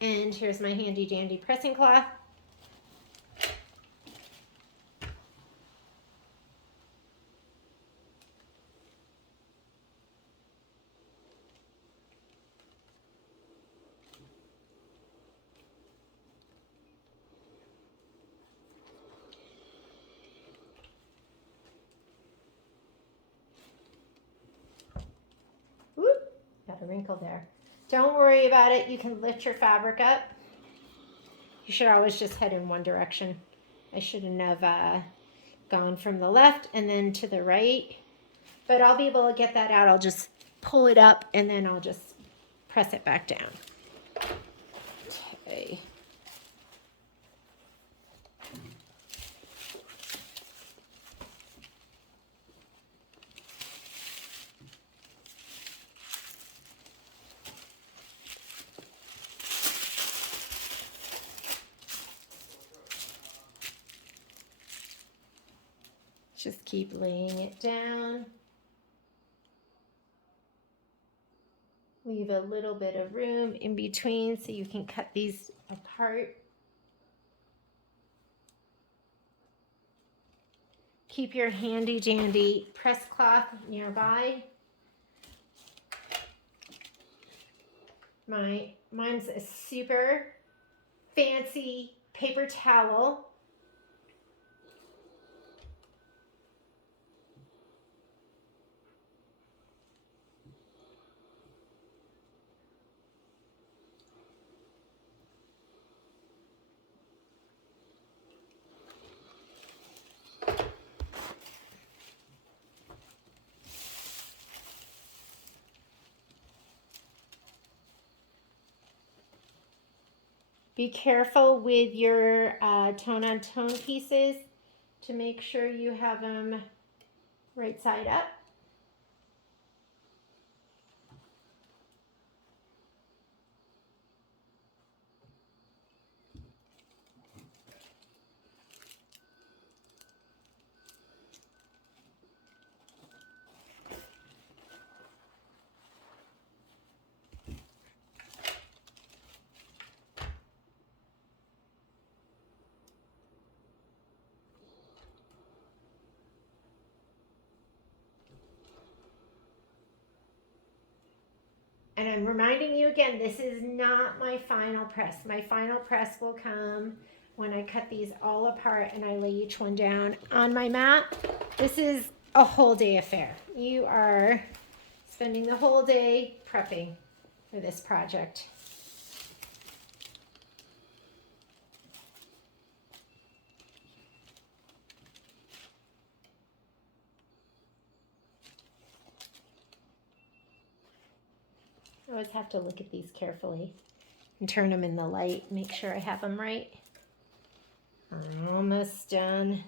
And here's my handy dandy pressing cloth. Whoop, got a wrinkle there. Don't worry about it. You can lift your fabric up. You should always just head in one direction. I shouldn't have gone from the left and then to the right. But I'll be able to get that out. I'll just pull it up and then I'll just press it back down. Okay. Just keep laying it down. Leave a little bit of room in between so you can cut these apart. Keep your handy dandy press cloth nearby. Mine's a super fancy paper towel. Be careful with your tone-on-tone pieces to make sure you have them right side up. And I'm reminding you again, this is not my final press. My final press will come when I cut these all apart and I lay each one down on my mat. This is a whole day affair. You are spending the whole day prepping for this project. I always have to look at these carefully and turn them in the light, make sure I have them right. Almost done.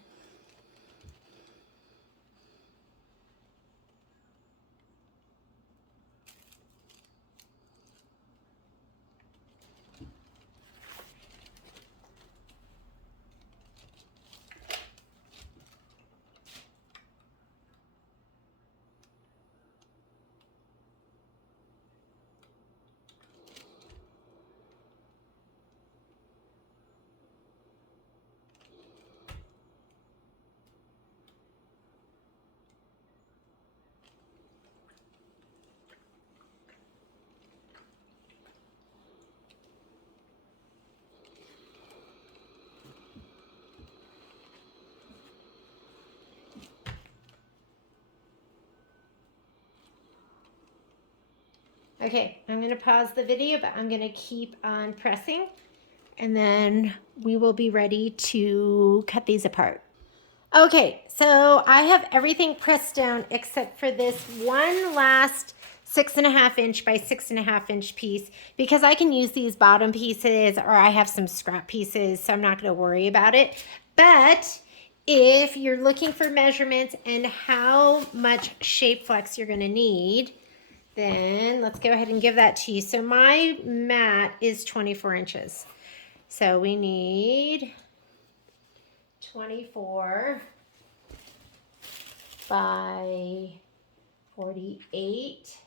Okay, I'm going to pause the video, but I'm going to keep on pressing, and then we will be ready to cut these apart. Okay, so I have everything pressed down except for this one last 6.5 inch by 6.5 inch piece, because I can use these bottom pieces, or I have some scrap pieces, so I'm not going to worry about it. But if you're looking for measurements and how much Shapeflex you're going to need, then let's go ahead and give that to you. So my mat is 24 inches. So we need 24 by 48.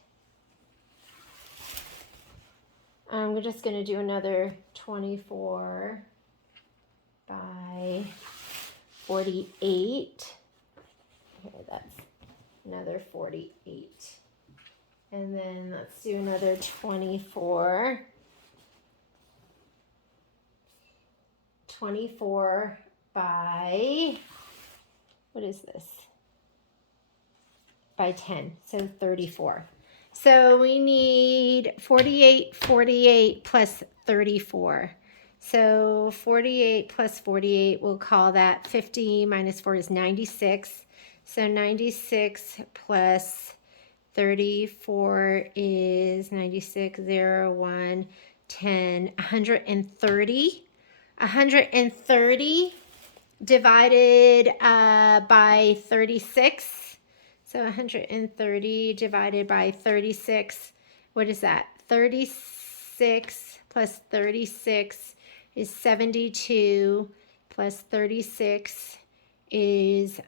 I'm just going to do another 24 by 48. Okay, that's another 48. And then let's do another 24 by, what is this? By 10, so 34. So we need 48, 48 plus 34. So 48 plus 48, we'll call that 50 minus 4 is 96. So 96 plus 34 is 96, 0, 1, 10, 130. 130 divided by 36. So 130 divided by 36. What is that? 36 plus 36 is 72 plus 36 is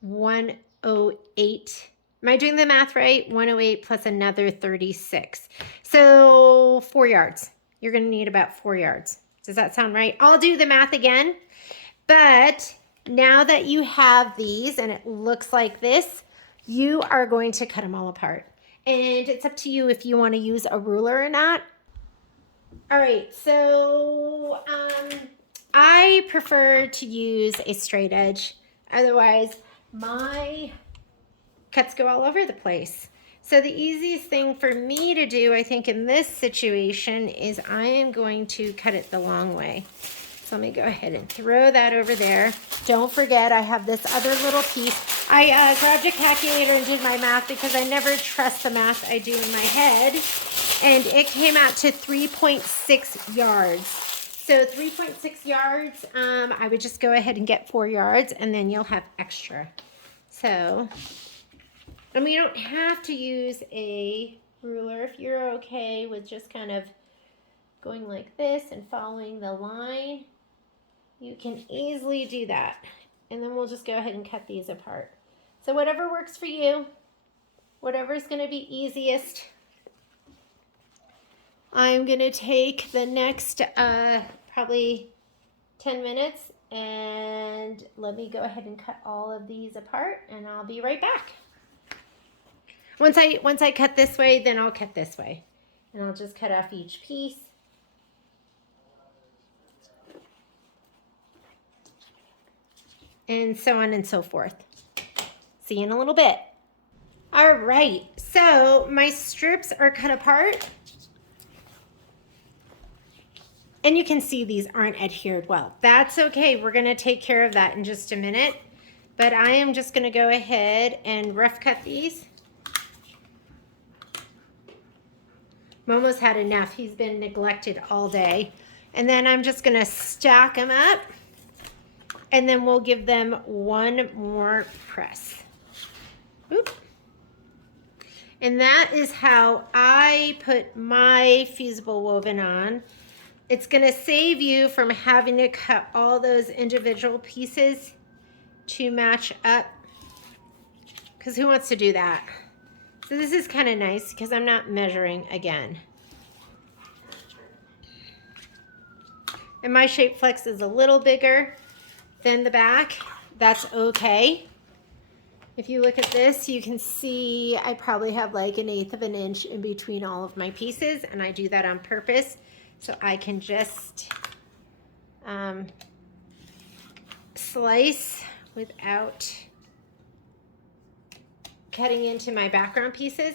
108. Am I doing the math right? 108 plus another 36. So 4 yards. You're going to need about 4 yards. Does that sound right? I'll do the math again. But now that you have these and it looks like this, you are going to cut them all apart. And it's up to you if you want to use a ruler or not. All right, so I prefer to use a straight edge. Otherwise, my cuts go all over the place. So the easiest thing for me to do, I think, in this situation is I am going to cut it the long way. So let me go ahead and throw that over there. Don't forget, I have this other little piece. I grabbed a calculator and did my math because I never trust the math I do in my head. And it came out to 3.6 yards. So 3.6 yards, I would just go ahead and get 4 yards, and then you'll have extra. So, and we don't have to use a ruler if you're okay with just kind of going like this and following the line. You can easily do that. And then we'll just go ahead and cut these apart. So whatever works for you, whatever's going to be easiest. I'm going to take the next probably 10 minutes and let me go ahead and cut all of these apart, and I'll be right back. Once I cut this way, then I'll cut this way. And I'll just cut off each piece. And so on and so forth. See you in a little bit. All right, so my strips are cut apart. And you can see these aren't adhered well. That's okay, we're gonna take care of that in just a minute. But I am just gonna go ahead and rough cut these. Momo's had enough. He's been neglected all day. And then I'm just gonna stack them up, and then we'll give them one more press. Oop. And that is how I put my Fusible woven on. It's gonna save you from having to cut all those individual pieces to match up, because who wants to do that? So this is kind of nice because I'm not measuring again. And my Shapeflex is a little bigger than the back. That's okay. If you look at this, you can see I probably have like 1/8 of an inch in between all of my pieces, and I do that on purpose so I can just slice without cutting into my background pieces.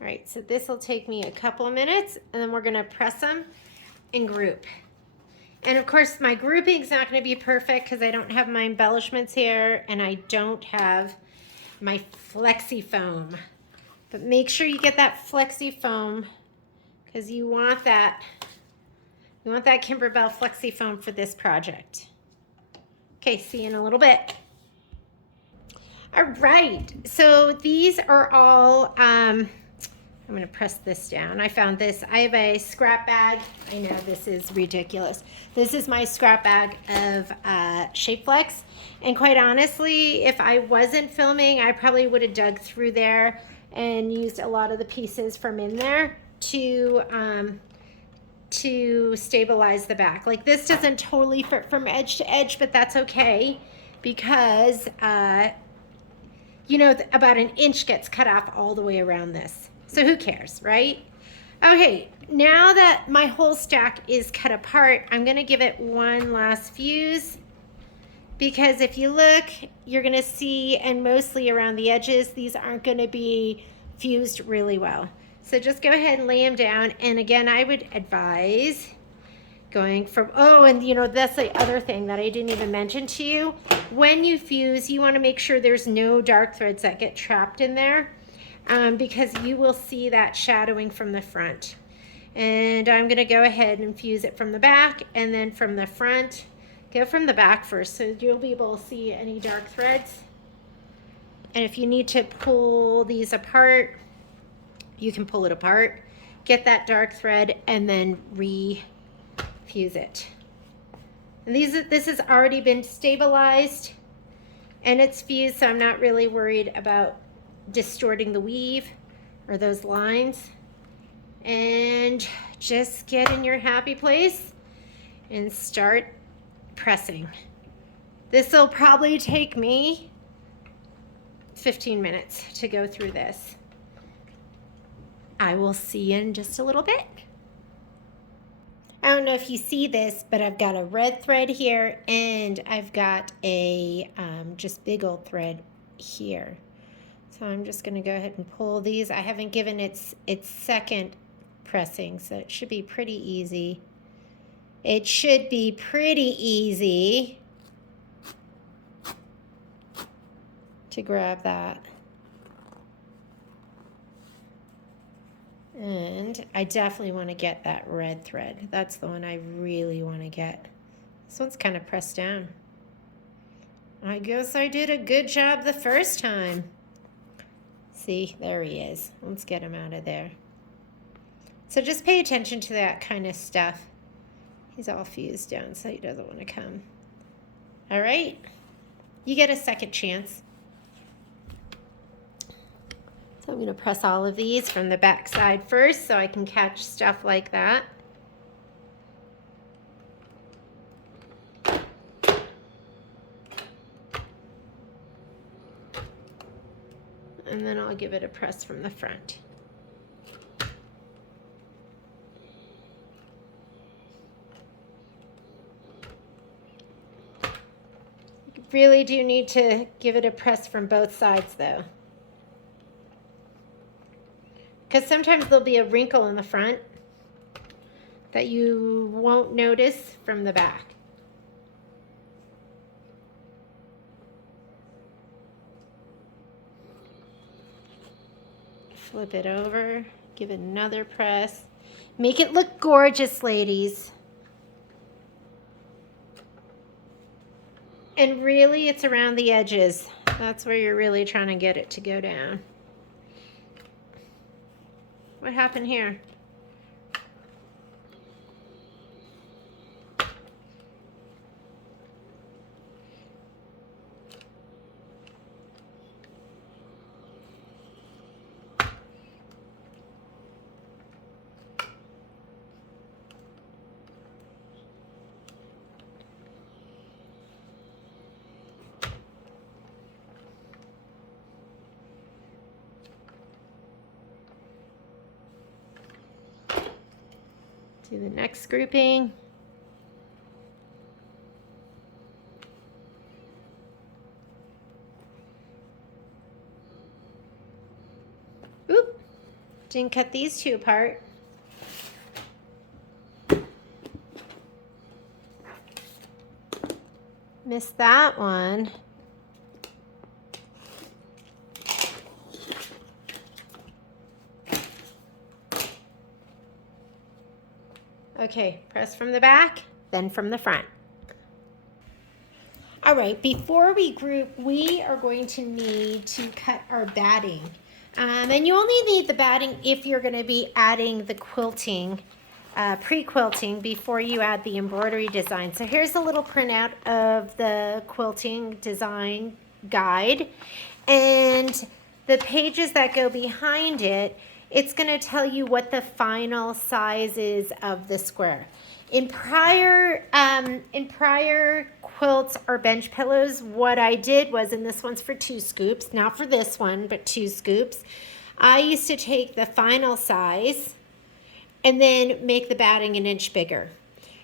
All right, so this will take me a couple of minutes, and then we're gonna press them and group. And of course, my grouping is not going to be perfect because I don't have my embellishments here and I don't have my flexi foam. But make sure you get that flexi foam because you want that Kimberbell flexi foam for this project. Okay, see you in a little bit. All right, so these are all, I'm gonna press this down. I found this. I have a scrap bag. I know this is ridiculous. This is my scrap bag of Shapeflex. And quite honestly, if I wasn't filming, I probably would have dug through there and used a lot of the pieces from in there to stabilize the back. Like this doesn't totally fit from edge to edge, but that's okay because, you know, about 1 inch gets cut off all the way around this. So who cares, right? Okay, now that my whole stack is cut apart, I'm gonna give it one last fuse because if you look, you're gonna see, and mostly around the edges, these aren't gonna be fused really well. So just go ahead and lay them down. And again, I would advise going from, oh, and you know, that's the other thing that I didn't even mention to you. When you fuse, you wanna make sure there's no dark threads that get trapped in there. Because you will see that shadowing from the front. And I'm going to go ahead and fuse it from the back and then from the front. Go from the back first so you'll be able to see any dark threads. And if you need to pull these apart, you can pull it apart, get that dark thread, and then re-fuse it. And this has already been stabilized and it's fused, so I'm not really worried about distorting the weave or those lines. And just get in your happy place and start pressing. This will probably take me 15 minutes to go through this. I will see you in just a little bit. I don't know if you see this, but I've got a red thread here and I've got a just big old thread here. So I'm just going to go ahead and pull these. I haven't given its second pressing, so it should be pretty easy. It should be pretty easy to grab that. And I definitely want to get that red thread. That's the one I really want to get. This one's kind of pressed down. I guess I did a good job the first time. See, there he is. Let's get him out of there. So just pay attention to that kind of stuff. He's all fused down, so he doesn't want to come. All right, you get a second chance. So I'm going to press all of these from the back side first so I can catch stuff like that. And then I'll give it a press from the front. You really do need to give it a press from both sides though. Because sometimes there'll be a wrinkle in the front that you won't notice from the back. Flip it over Give it another press. Make it look gorgeous, ladies. And really, it's around the edges. That's where you're really trying to get it to go down. What happened here? Do the next grouping. Oop, didn't cut these two apart. Missed that one. Okay, press from the back, then from the front. All right, before we group, we are going to need to cut our batting. And you only need the batting if you're going to be adding the quilting, pre-quilting, before you add the embroidery design. So here's a little printout of the quilting design guide. And the pages that go behind it, it's going to tell you what the final size is of the square. In prior quilts or bench pillows, what I did was, and this one's for 2 scoops, not for this one, but 2 scoops, I used to take the final size and then make the batting an inch bigger.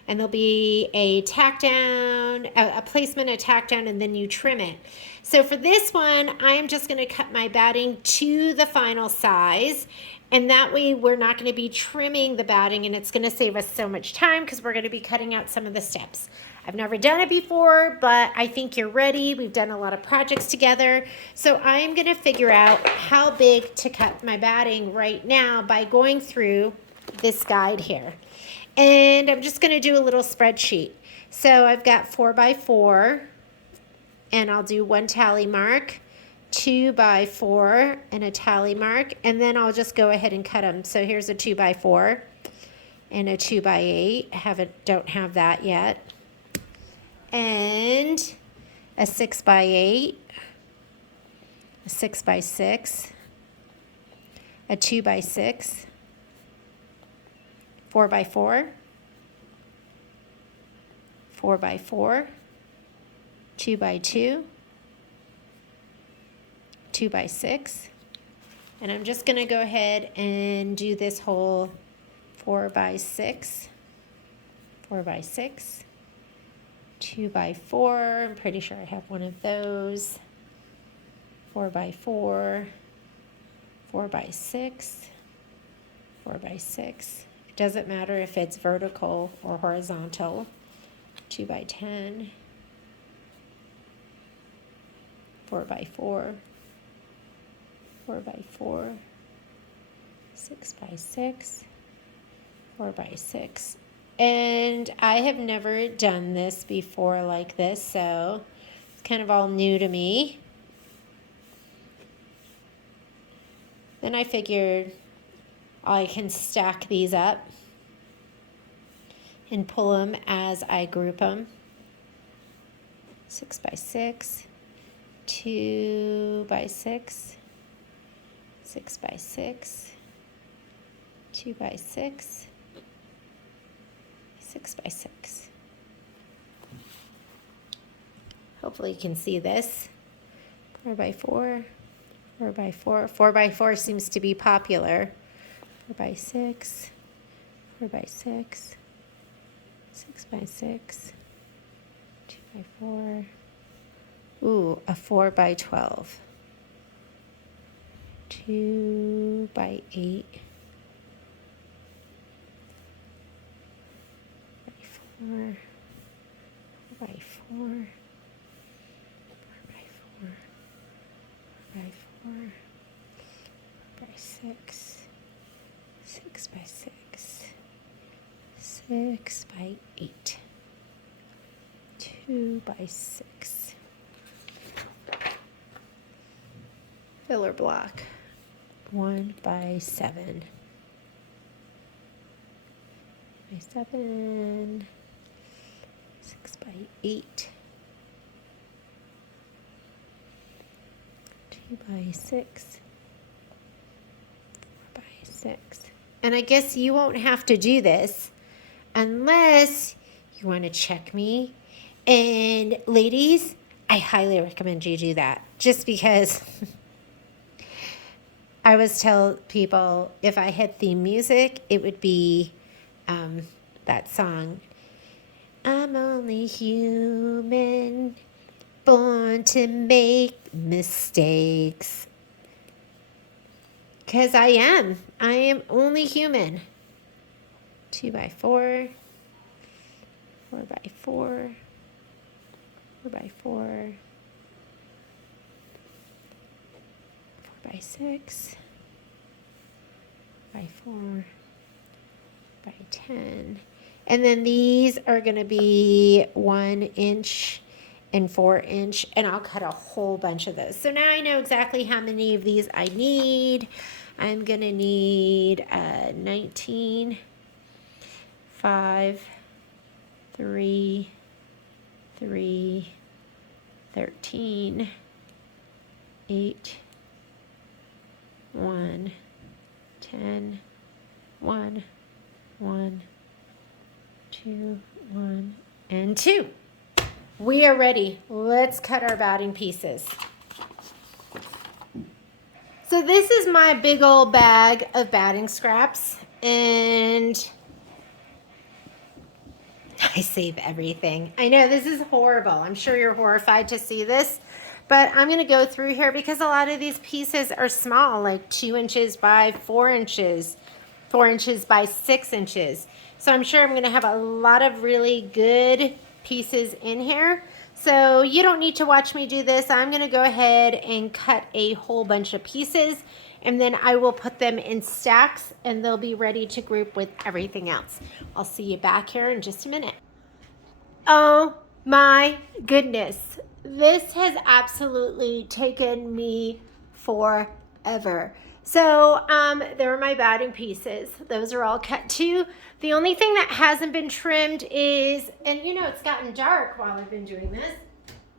And there'll be a tack down, a placement, a tack down, and then you trim it. So for this one, I'm just going to cut my batting to the final size. And that way we're not going to be trimming the batting, and it's going to save us so much time because we're going to be cutting out some of the steps. I've never done it before, but I think you're ready. We've done a lot of projects together. So I'm going to figure out how big to cut my batting right now by going through this guide here. And I'm just going to do a little spreadsheet. So I've got 4x4, and I'll do 1 tally mark, 2x4, and a tally mark, and then I'll just go ahead and cut them. So here's a 2x4 and a 2x8. Don't have that yet. And a 6x8, a 6x6, a 2x6, 4x4, 4x4, 2x2, 2x6, and I'm just going to go ahead and do this whole 4x6, 4x6, 2x4, I'm pretty sure I have one of those, 4x4, 4x6, 4x6. It doesn't matter if it's vertical or horizontal. 2x10, 4x4, 4x4, 6x6, 4x6. And I have never done this before like this, so it's kind of all new to me. Then I figured I can stack these up and pull them as I group them. 6x6, 2x6, 6x6, 2x6, 6x6. Hopefully you can see this. 4x4, 4x4. 4x4 seems to be popular. 4x6, 4x6, 6x6, 2x4. Ooh, a 4x12. 2x8. 4x4, 4x4, 4x4, 4x4, 4x6, 6 by 6, 6 by 8, 2 by 6. Filler block, 1 by 7. By 7, 6 by 8, 2 by 6, 4 by 6. And I guess you won't have to do this unless you want to check me. And ladies, I highly recommend you do that, just because I always tell people if I had theme music, it would be that song, I'm only human, born to make mistakes. Because I am only human. 2 by 4, 4 by 4, 4 by 4, 4 by 6, by 4, by 10. And then these are going to be 1 inch and 4 inch, and I'll cut a whole bunch of those. So now I know exactly how many of these I need. I'm going to need 19, 5, 3, 3, 13, 8, 1, 10, 1, 1, 2, 1, and 2. We are ready. Let's cut our batting pieces. So this is my big old bag of batting scraps, and I save everything. I know this is horrible. I'm sure you're horrified to see this, but I'm going to go through here because a lot of these pieces are small, like 2 inches by 4 inches, 4 inches by 6 inches. So I'm sure I'm going to have a lot of really good pieces in here. So you don't need to watch me do this. I'm going to go ahead and cut a whole bunch of pieces, and then I will put them in stacks and they'll be ready to group with everything else. I'll see you back here in just a minute. Oh my goodness. This has absolutely taken me forever. So there are my batting pieces. Those are all cut too. The only thing that hasn't been trimmed is, and you know it's gotten dark while I've been doing this.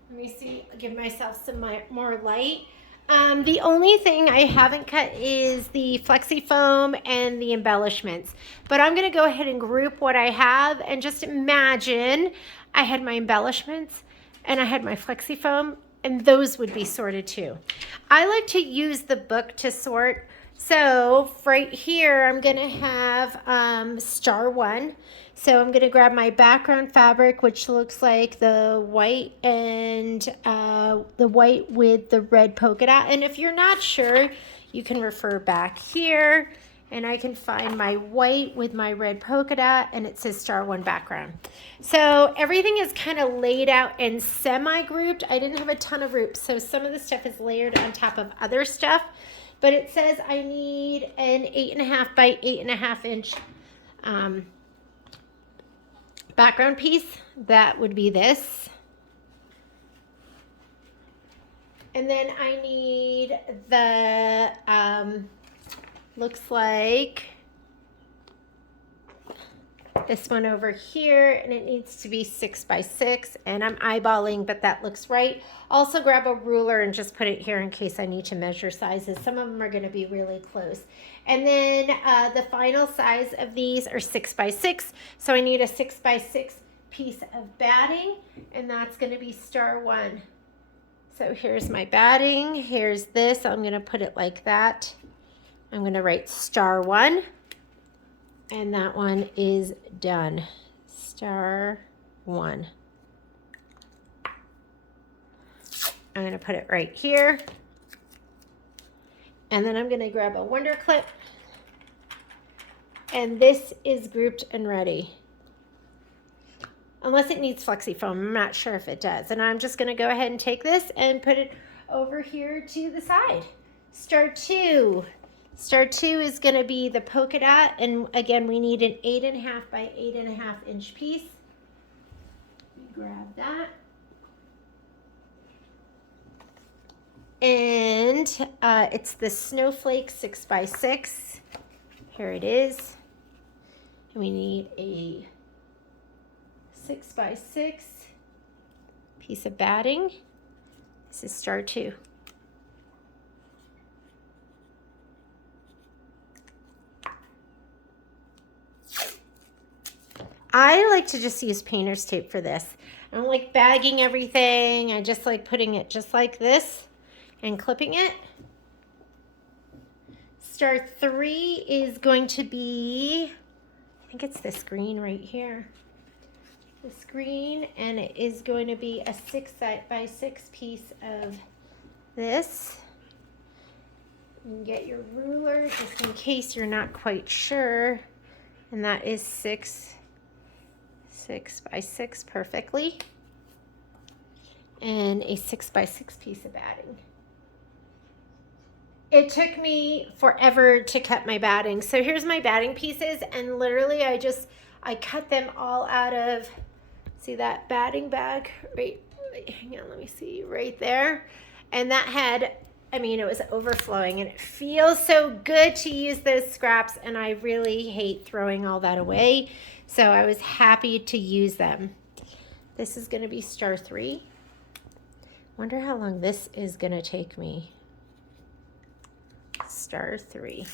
Let me see, give myself some more light. The only thing I haven't cut is the flexi foam and the embellishments. But I'm going to go ahead and group what I have, and just imagine I had my embellishments and I had my flexi foam, and those would be sorted too. I like to use the book to sort. So right here, I'm going to have star 1. So I'm going to grab my background fabric, which looks like the white and the white with the red polka dot. And if you're not sure, you can refer back here, and I can find my white with my red polka dot, and it says star 1 background. So everything is kind of laid out and semi-grouped. I didn't have a ton of groups, so some of the stuff is layered on top of other stuff. But it says I need an 8.5 by 8.5 inch background piece. That would be this. And then I need the, looks like this one over here, and it needs to be 6 by 6, and I'm eyeballing, but that looks right. Also grab a ruler and just put it here in case I need to measure sizes. Some of them are going to be really close. And then the final size of these are 6 by 6, so I need a 6 by 6 piece of batting, and that's going to be star 1. So here's my batting. Here's this. I'm going to put it like that. I'm going to write star 1. And that one is done. Star 1. I'm going to put it right here. And then I'm going to grab a Wonder Clip. And this is grouped and ready. Unless it needs flexi foam. I'm not sure if it does. And I'm just going to go ahead and take this and put it over here to the side. Star 2. Star 2 is going to be the polka dot, and again, we need an 8.5 by 8.5 inch piece. Grab that. And it's the Snowflake 6 by 6. Here it is. And we need a 6 by 6 piece of batting. This is Star 2. I like to just use painter's tape for this. I don't like bagging everything. I just like putting it just like this and clipping it. Star 3 is going to be, I think it's this green right here. This green, and it is going to be a 6 by 6 piece of this. You can get your ruler just in case you're not quite sure. And that is 6 by 6 perfectly. And a 6 by 6 piece of batting. It took me forever to cut my batting. So here's my batting pieces, and literally I cut them all out of, see that batting bag right, hang on, let me see, right there. And that had, I mean, it was overflowing, and it feels so good to use those scraps, and I really hate throwing all that away. So I was happy to use them. This is going to be Star 3. Wonder how long this is going to take me. Star 3.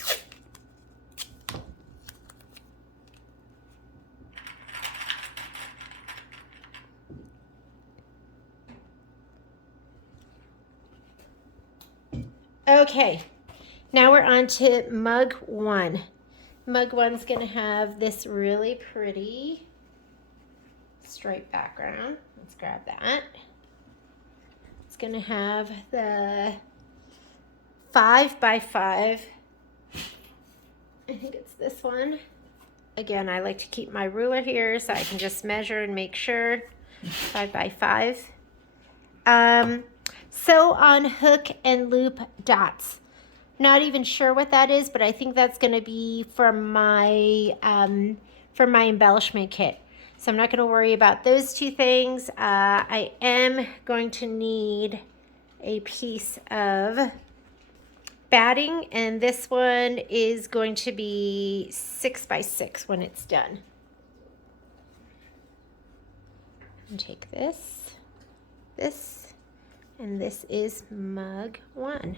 Okay, now we're on to mug 1. Mug 1's going to have this really pretty striped background. Let's grab that. It's going to have the 5 by 5. I think it's this one. Again, I like to keep my ruler here so I can just measure and make sure. 5 by 5. Sew on hook and loop dots. Not even sure what that is, but I think that's going to be for my embellishment kit. So I'm not going to worry about those two things. I am going to need a piece of batting, and this one is going to be 6 by 6 when it's done. And take this, and this is mug 1.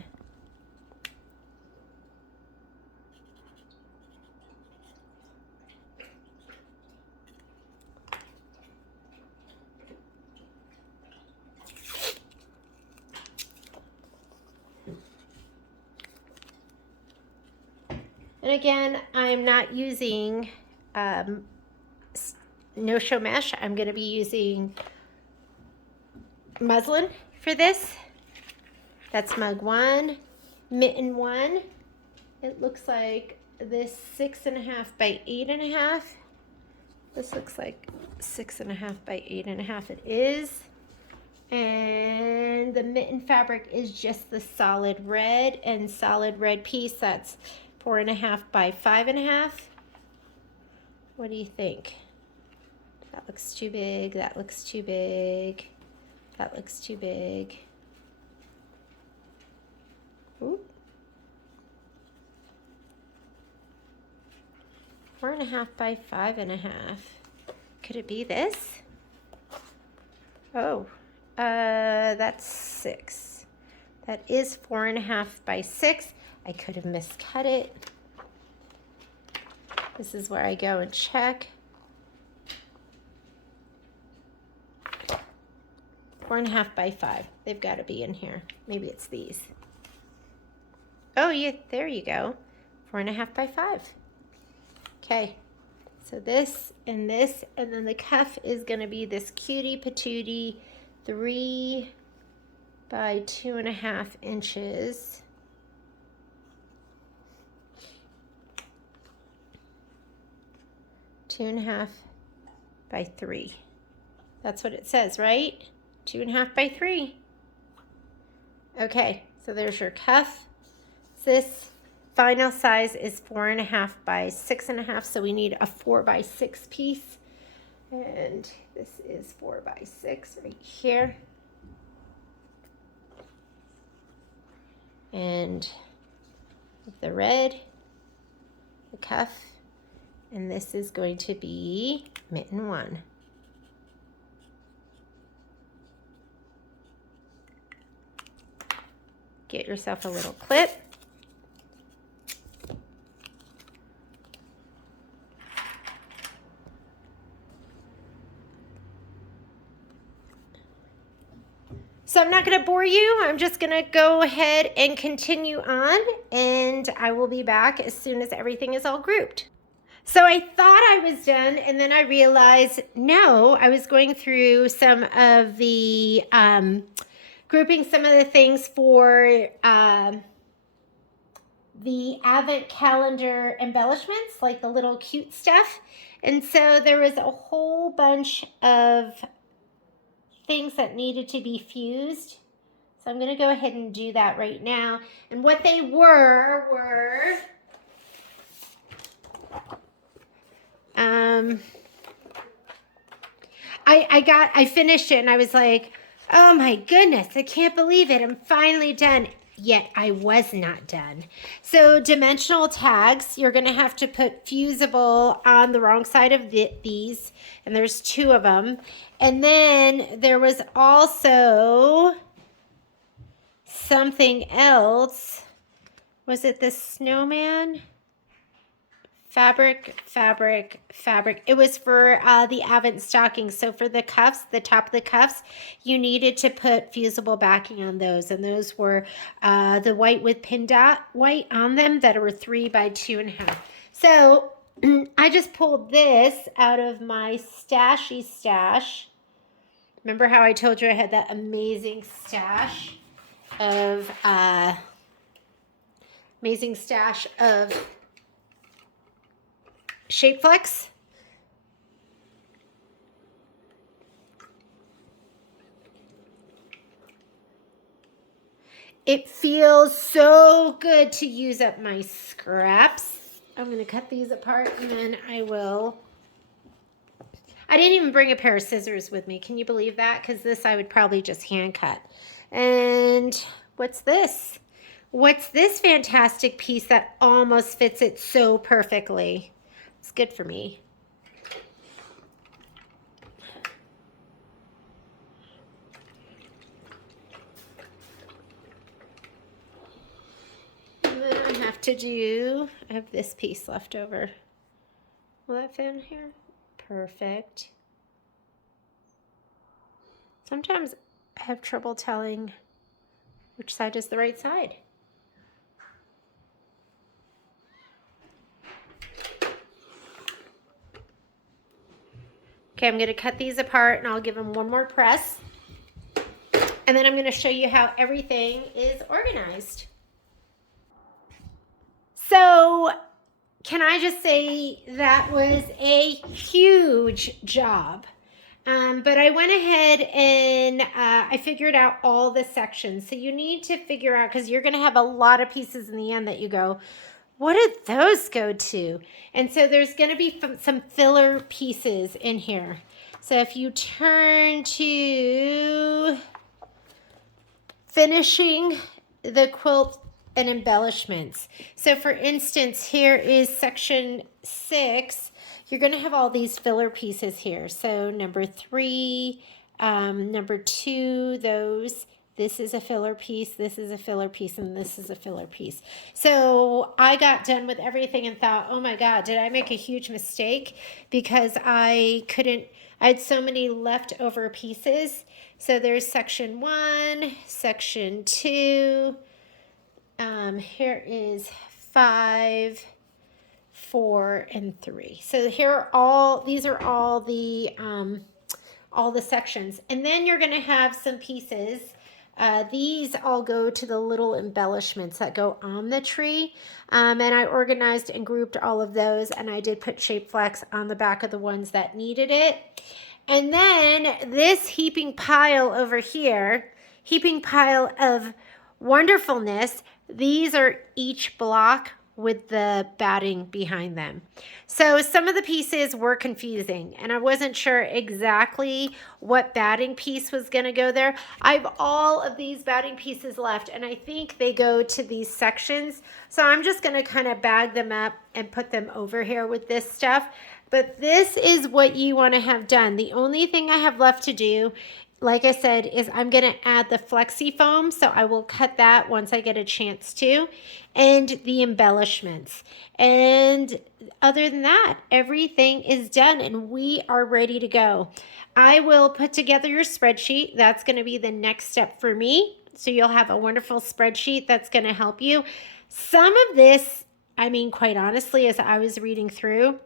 And again, I'm not using no-show mesh. I'm going to be using muslin for this. That's mug 1. Mitten 1. It looks like this 6.5 by 8.5. This looks like 6.5 by 8.5. It is. And the mitten fabric is just the solid red piece. That's 4.5 by 5.5. What do you think? That looks too big. That looks too big. That looks too big. Ooh. 4.5 by 5.5. Could it be this? Oh, that's 6. That is 4.5 by 6. I could have miscut it. This is where I go and check. 4.5 by 5. They've got to be in here. Maybe it's these. Oh, yeah, there you go. 4.5 by 5. Okay, so this, and then the cuff is going to be this cutie patootie 3 by 2.5 inches. Two and a half by 3. That's what it says, right? 2.5 by 3. Okay, so there's your cuff. This final size is 4.5 by 6.5, so we need a 4 by 6 piece. And this is 4 by 6 right here. And the red, the cuff, and this is going to be mitten 1. Get yourself a little clip. So I'm not going to bore you. I'm just going to go ahead and continue on, and I will be back as soon as everything is all grouped. So I thought I was done, and then I realized, no, I was going through some of the, grouping some of the things for the Advent calendar embellishments, like the little cute stuff. And so there was a whole bunch of things that needed to be fused. So I'm going to go ahead and do that right now. And what they were I finished it and I was like, oh my goodness, I can't believe it. I'm finally done. Yet I was not done. So dimensional tags, you're going to have to put Fusible on the wrong side of these, and there's 2 of them. And then there was also something else. Was it the snowman? Fabric. It was for the Advent stocking. So for the cuffs, the top of the cuffs, you needed to put Fusible backing on those. And those were the white with pin dot white on them that were 3 by 2.5. So I just pulled this out of my stashy stash. Remember how I told you I had that amazing stash of Shapeflex. It feels so good to use up my scraps. I'm going to cut these apart and then I didn't even bring a pair of scissors with me. Can you believe that? Because this I would probably just hand cut. And what's this? What's this fantastic piece that almost fits it so perfectly? It's good for me. And then I have this piece left over. Will that fit in here? Perfect. Sometimes I have trouble telling which side is the right side. Okay, I'm going to cut these apart and I'll give them one more press. And then I'm going to show you how everything is organized. So, can I just say that was a huge job. But I went ahead and I figured out all the sections. So you need to figure out, because you're going to have a lot of pieces in the end that you go, what did those go to? And so there's going to be some filler pieces in here. So if you turn to finishing the quilt and embellishments. So for instance, here is section 6. You're going to have all these filler pieces here. So number 3, number 2, those. This is a filler piece, this is a filler piece, and this is a filler piece. So I got done with everything and thought, oh my God, did I make a huge mistake? Because I had so many leftover pieces. So there's section 1, section 2. Here is 5, 4, and 3. So here are these are all the sections. And then you're going to have some pieces. These all go to the little embellishments that go on the tree. And I organized and grouped all of those, and I did put Shapeflex on the back of the ones that needed it. And then this heaping pile over here, heaping pile of wonderfulness, these are each block with the batting behind them. So some of the pieces were confusing and I wasn't sure exactly what batting piece was going to go there. I have all of these batting pieces left and I think they go to these sections. So I'm just going to kind of bag them up and put them over here with this stuff. But this is what you want to have done. The only thing I have left to do, like I said, is I'm going to add the flexi foam. So I will cut that once I get a chance to, and the embellishments. And other than that, everything is done and we are ready to go. I will put together your spreadsheet. That's going to be the next step for me. So you'll have a wonderful spreadsheet that's going to help you. Some of this, I mean, quite honestly, as I was reading through,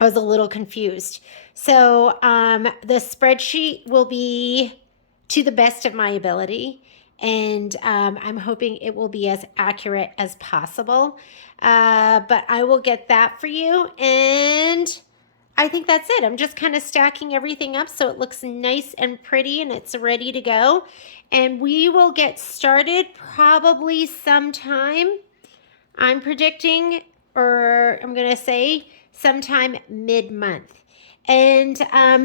I was a little confused. So the spreadsheet will be to the best of my ability. And I'm hoping it will be as accurate as possible. But I will get that for you. And I think that's it. I'm just kind of stacking everything up so it looks nice and pretty and it's ready to go. And we will get started probably sometime, I'm predicting, or I'm going to say sometime mid-month. And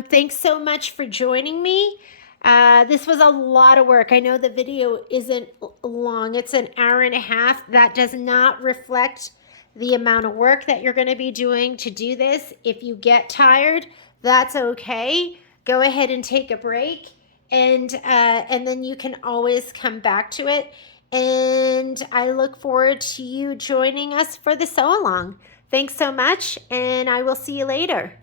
thanks so much for joining me. This was a lot of work. I know the video isn't long. It's an hour and a half. That does not reflect the amount of work that you're going to be doing to do this. If you get tired, that's okay. Go ahead and take a break, and then you can always come back to it. And I look forward to you joining us for the sew along. Thanks so much, and I will see you later.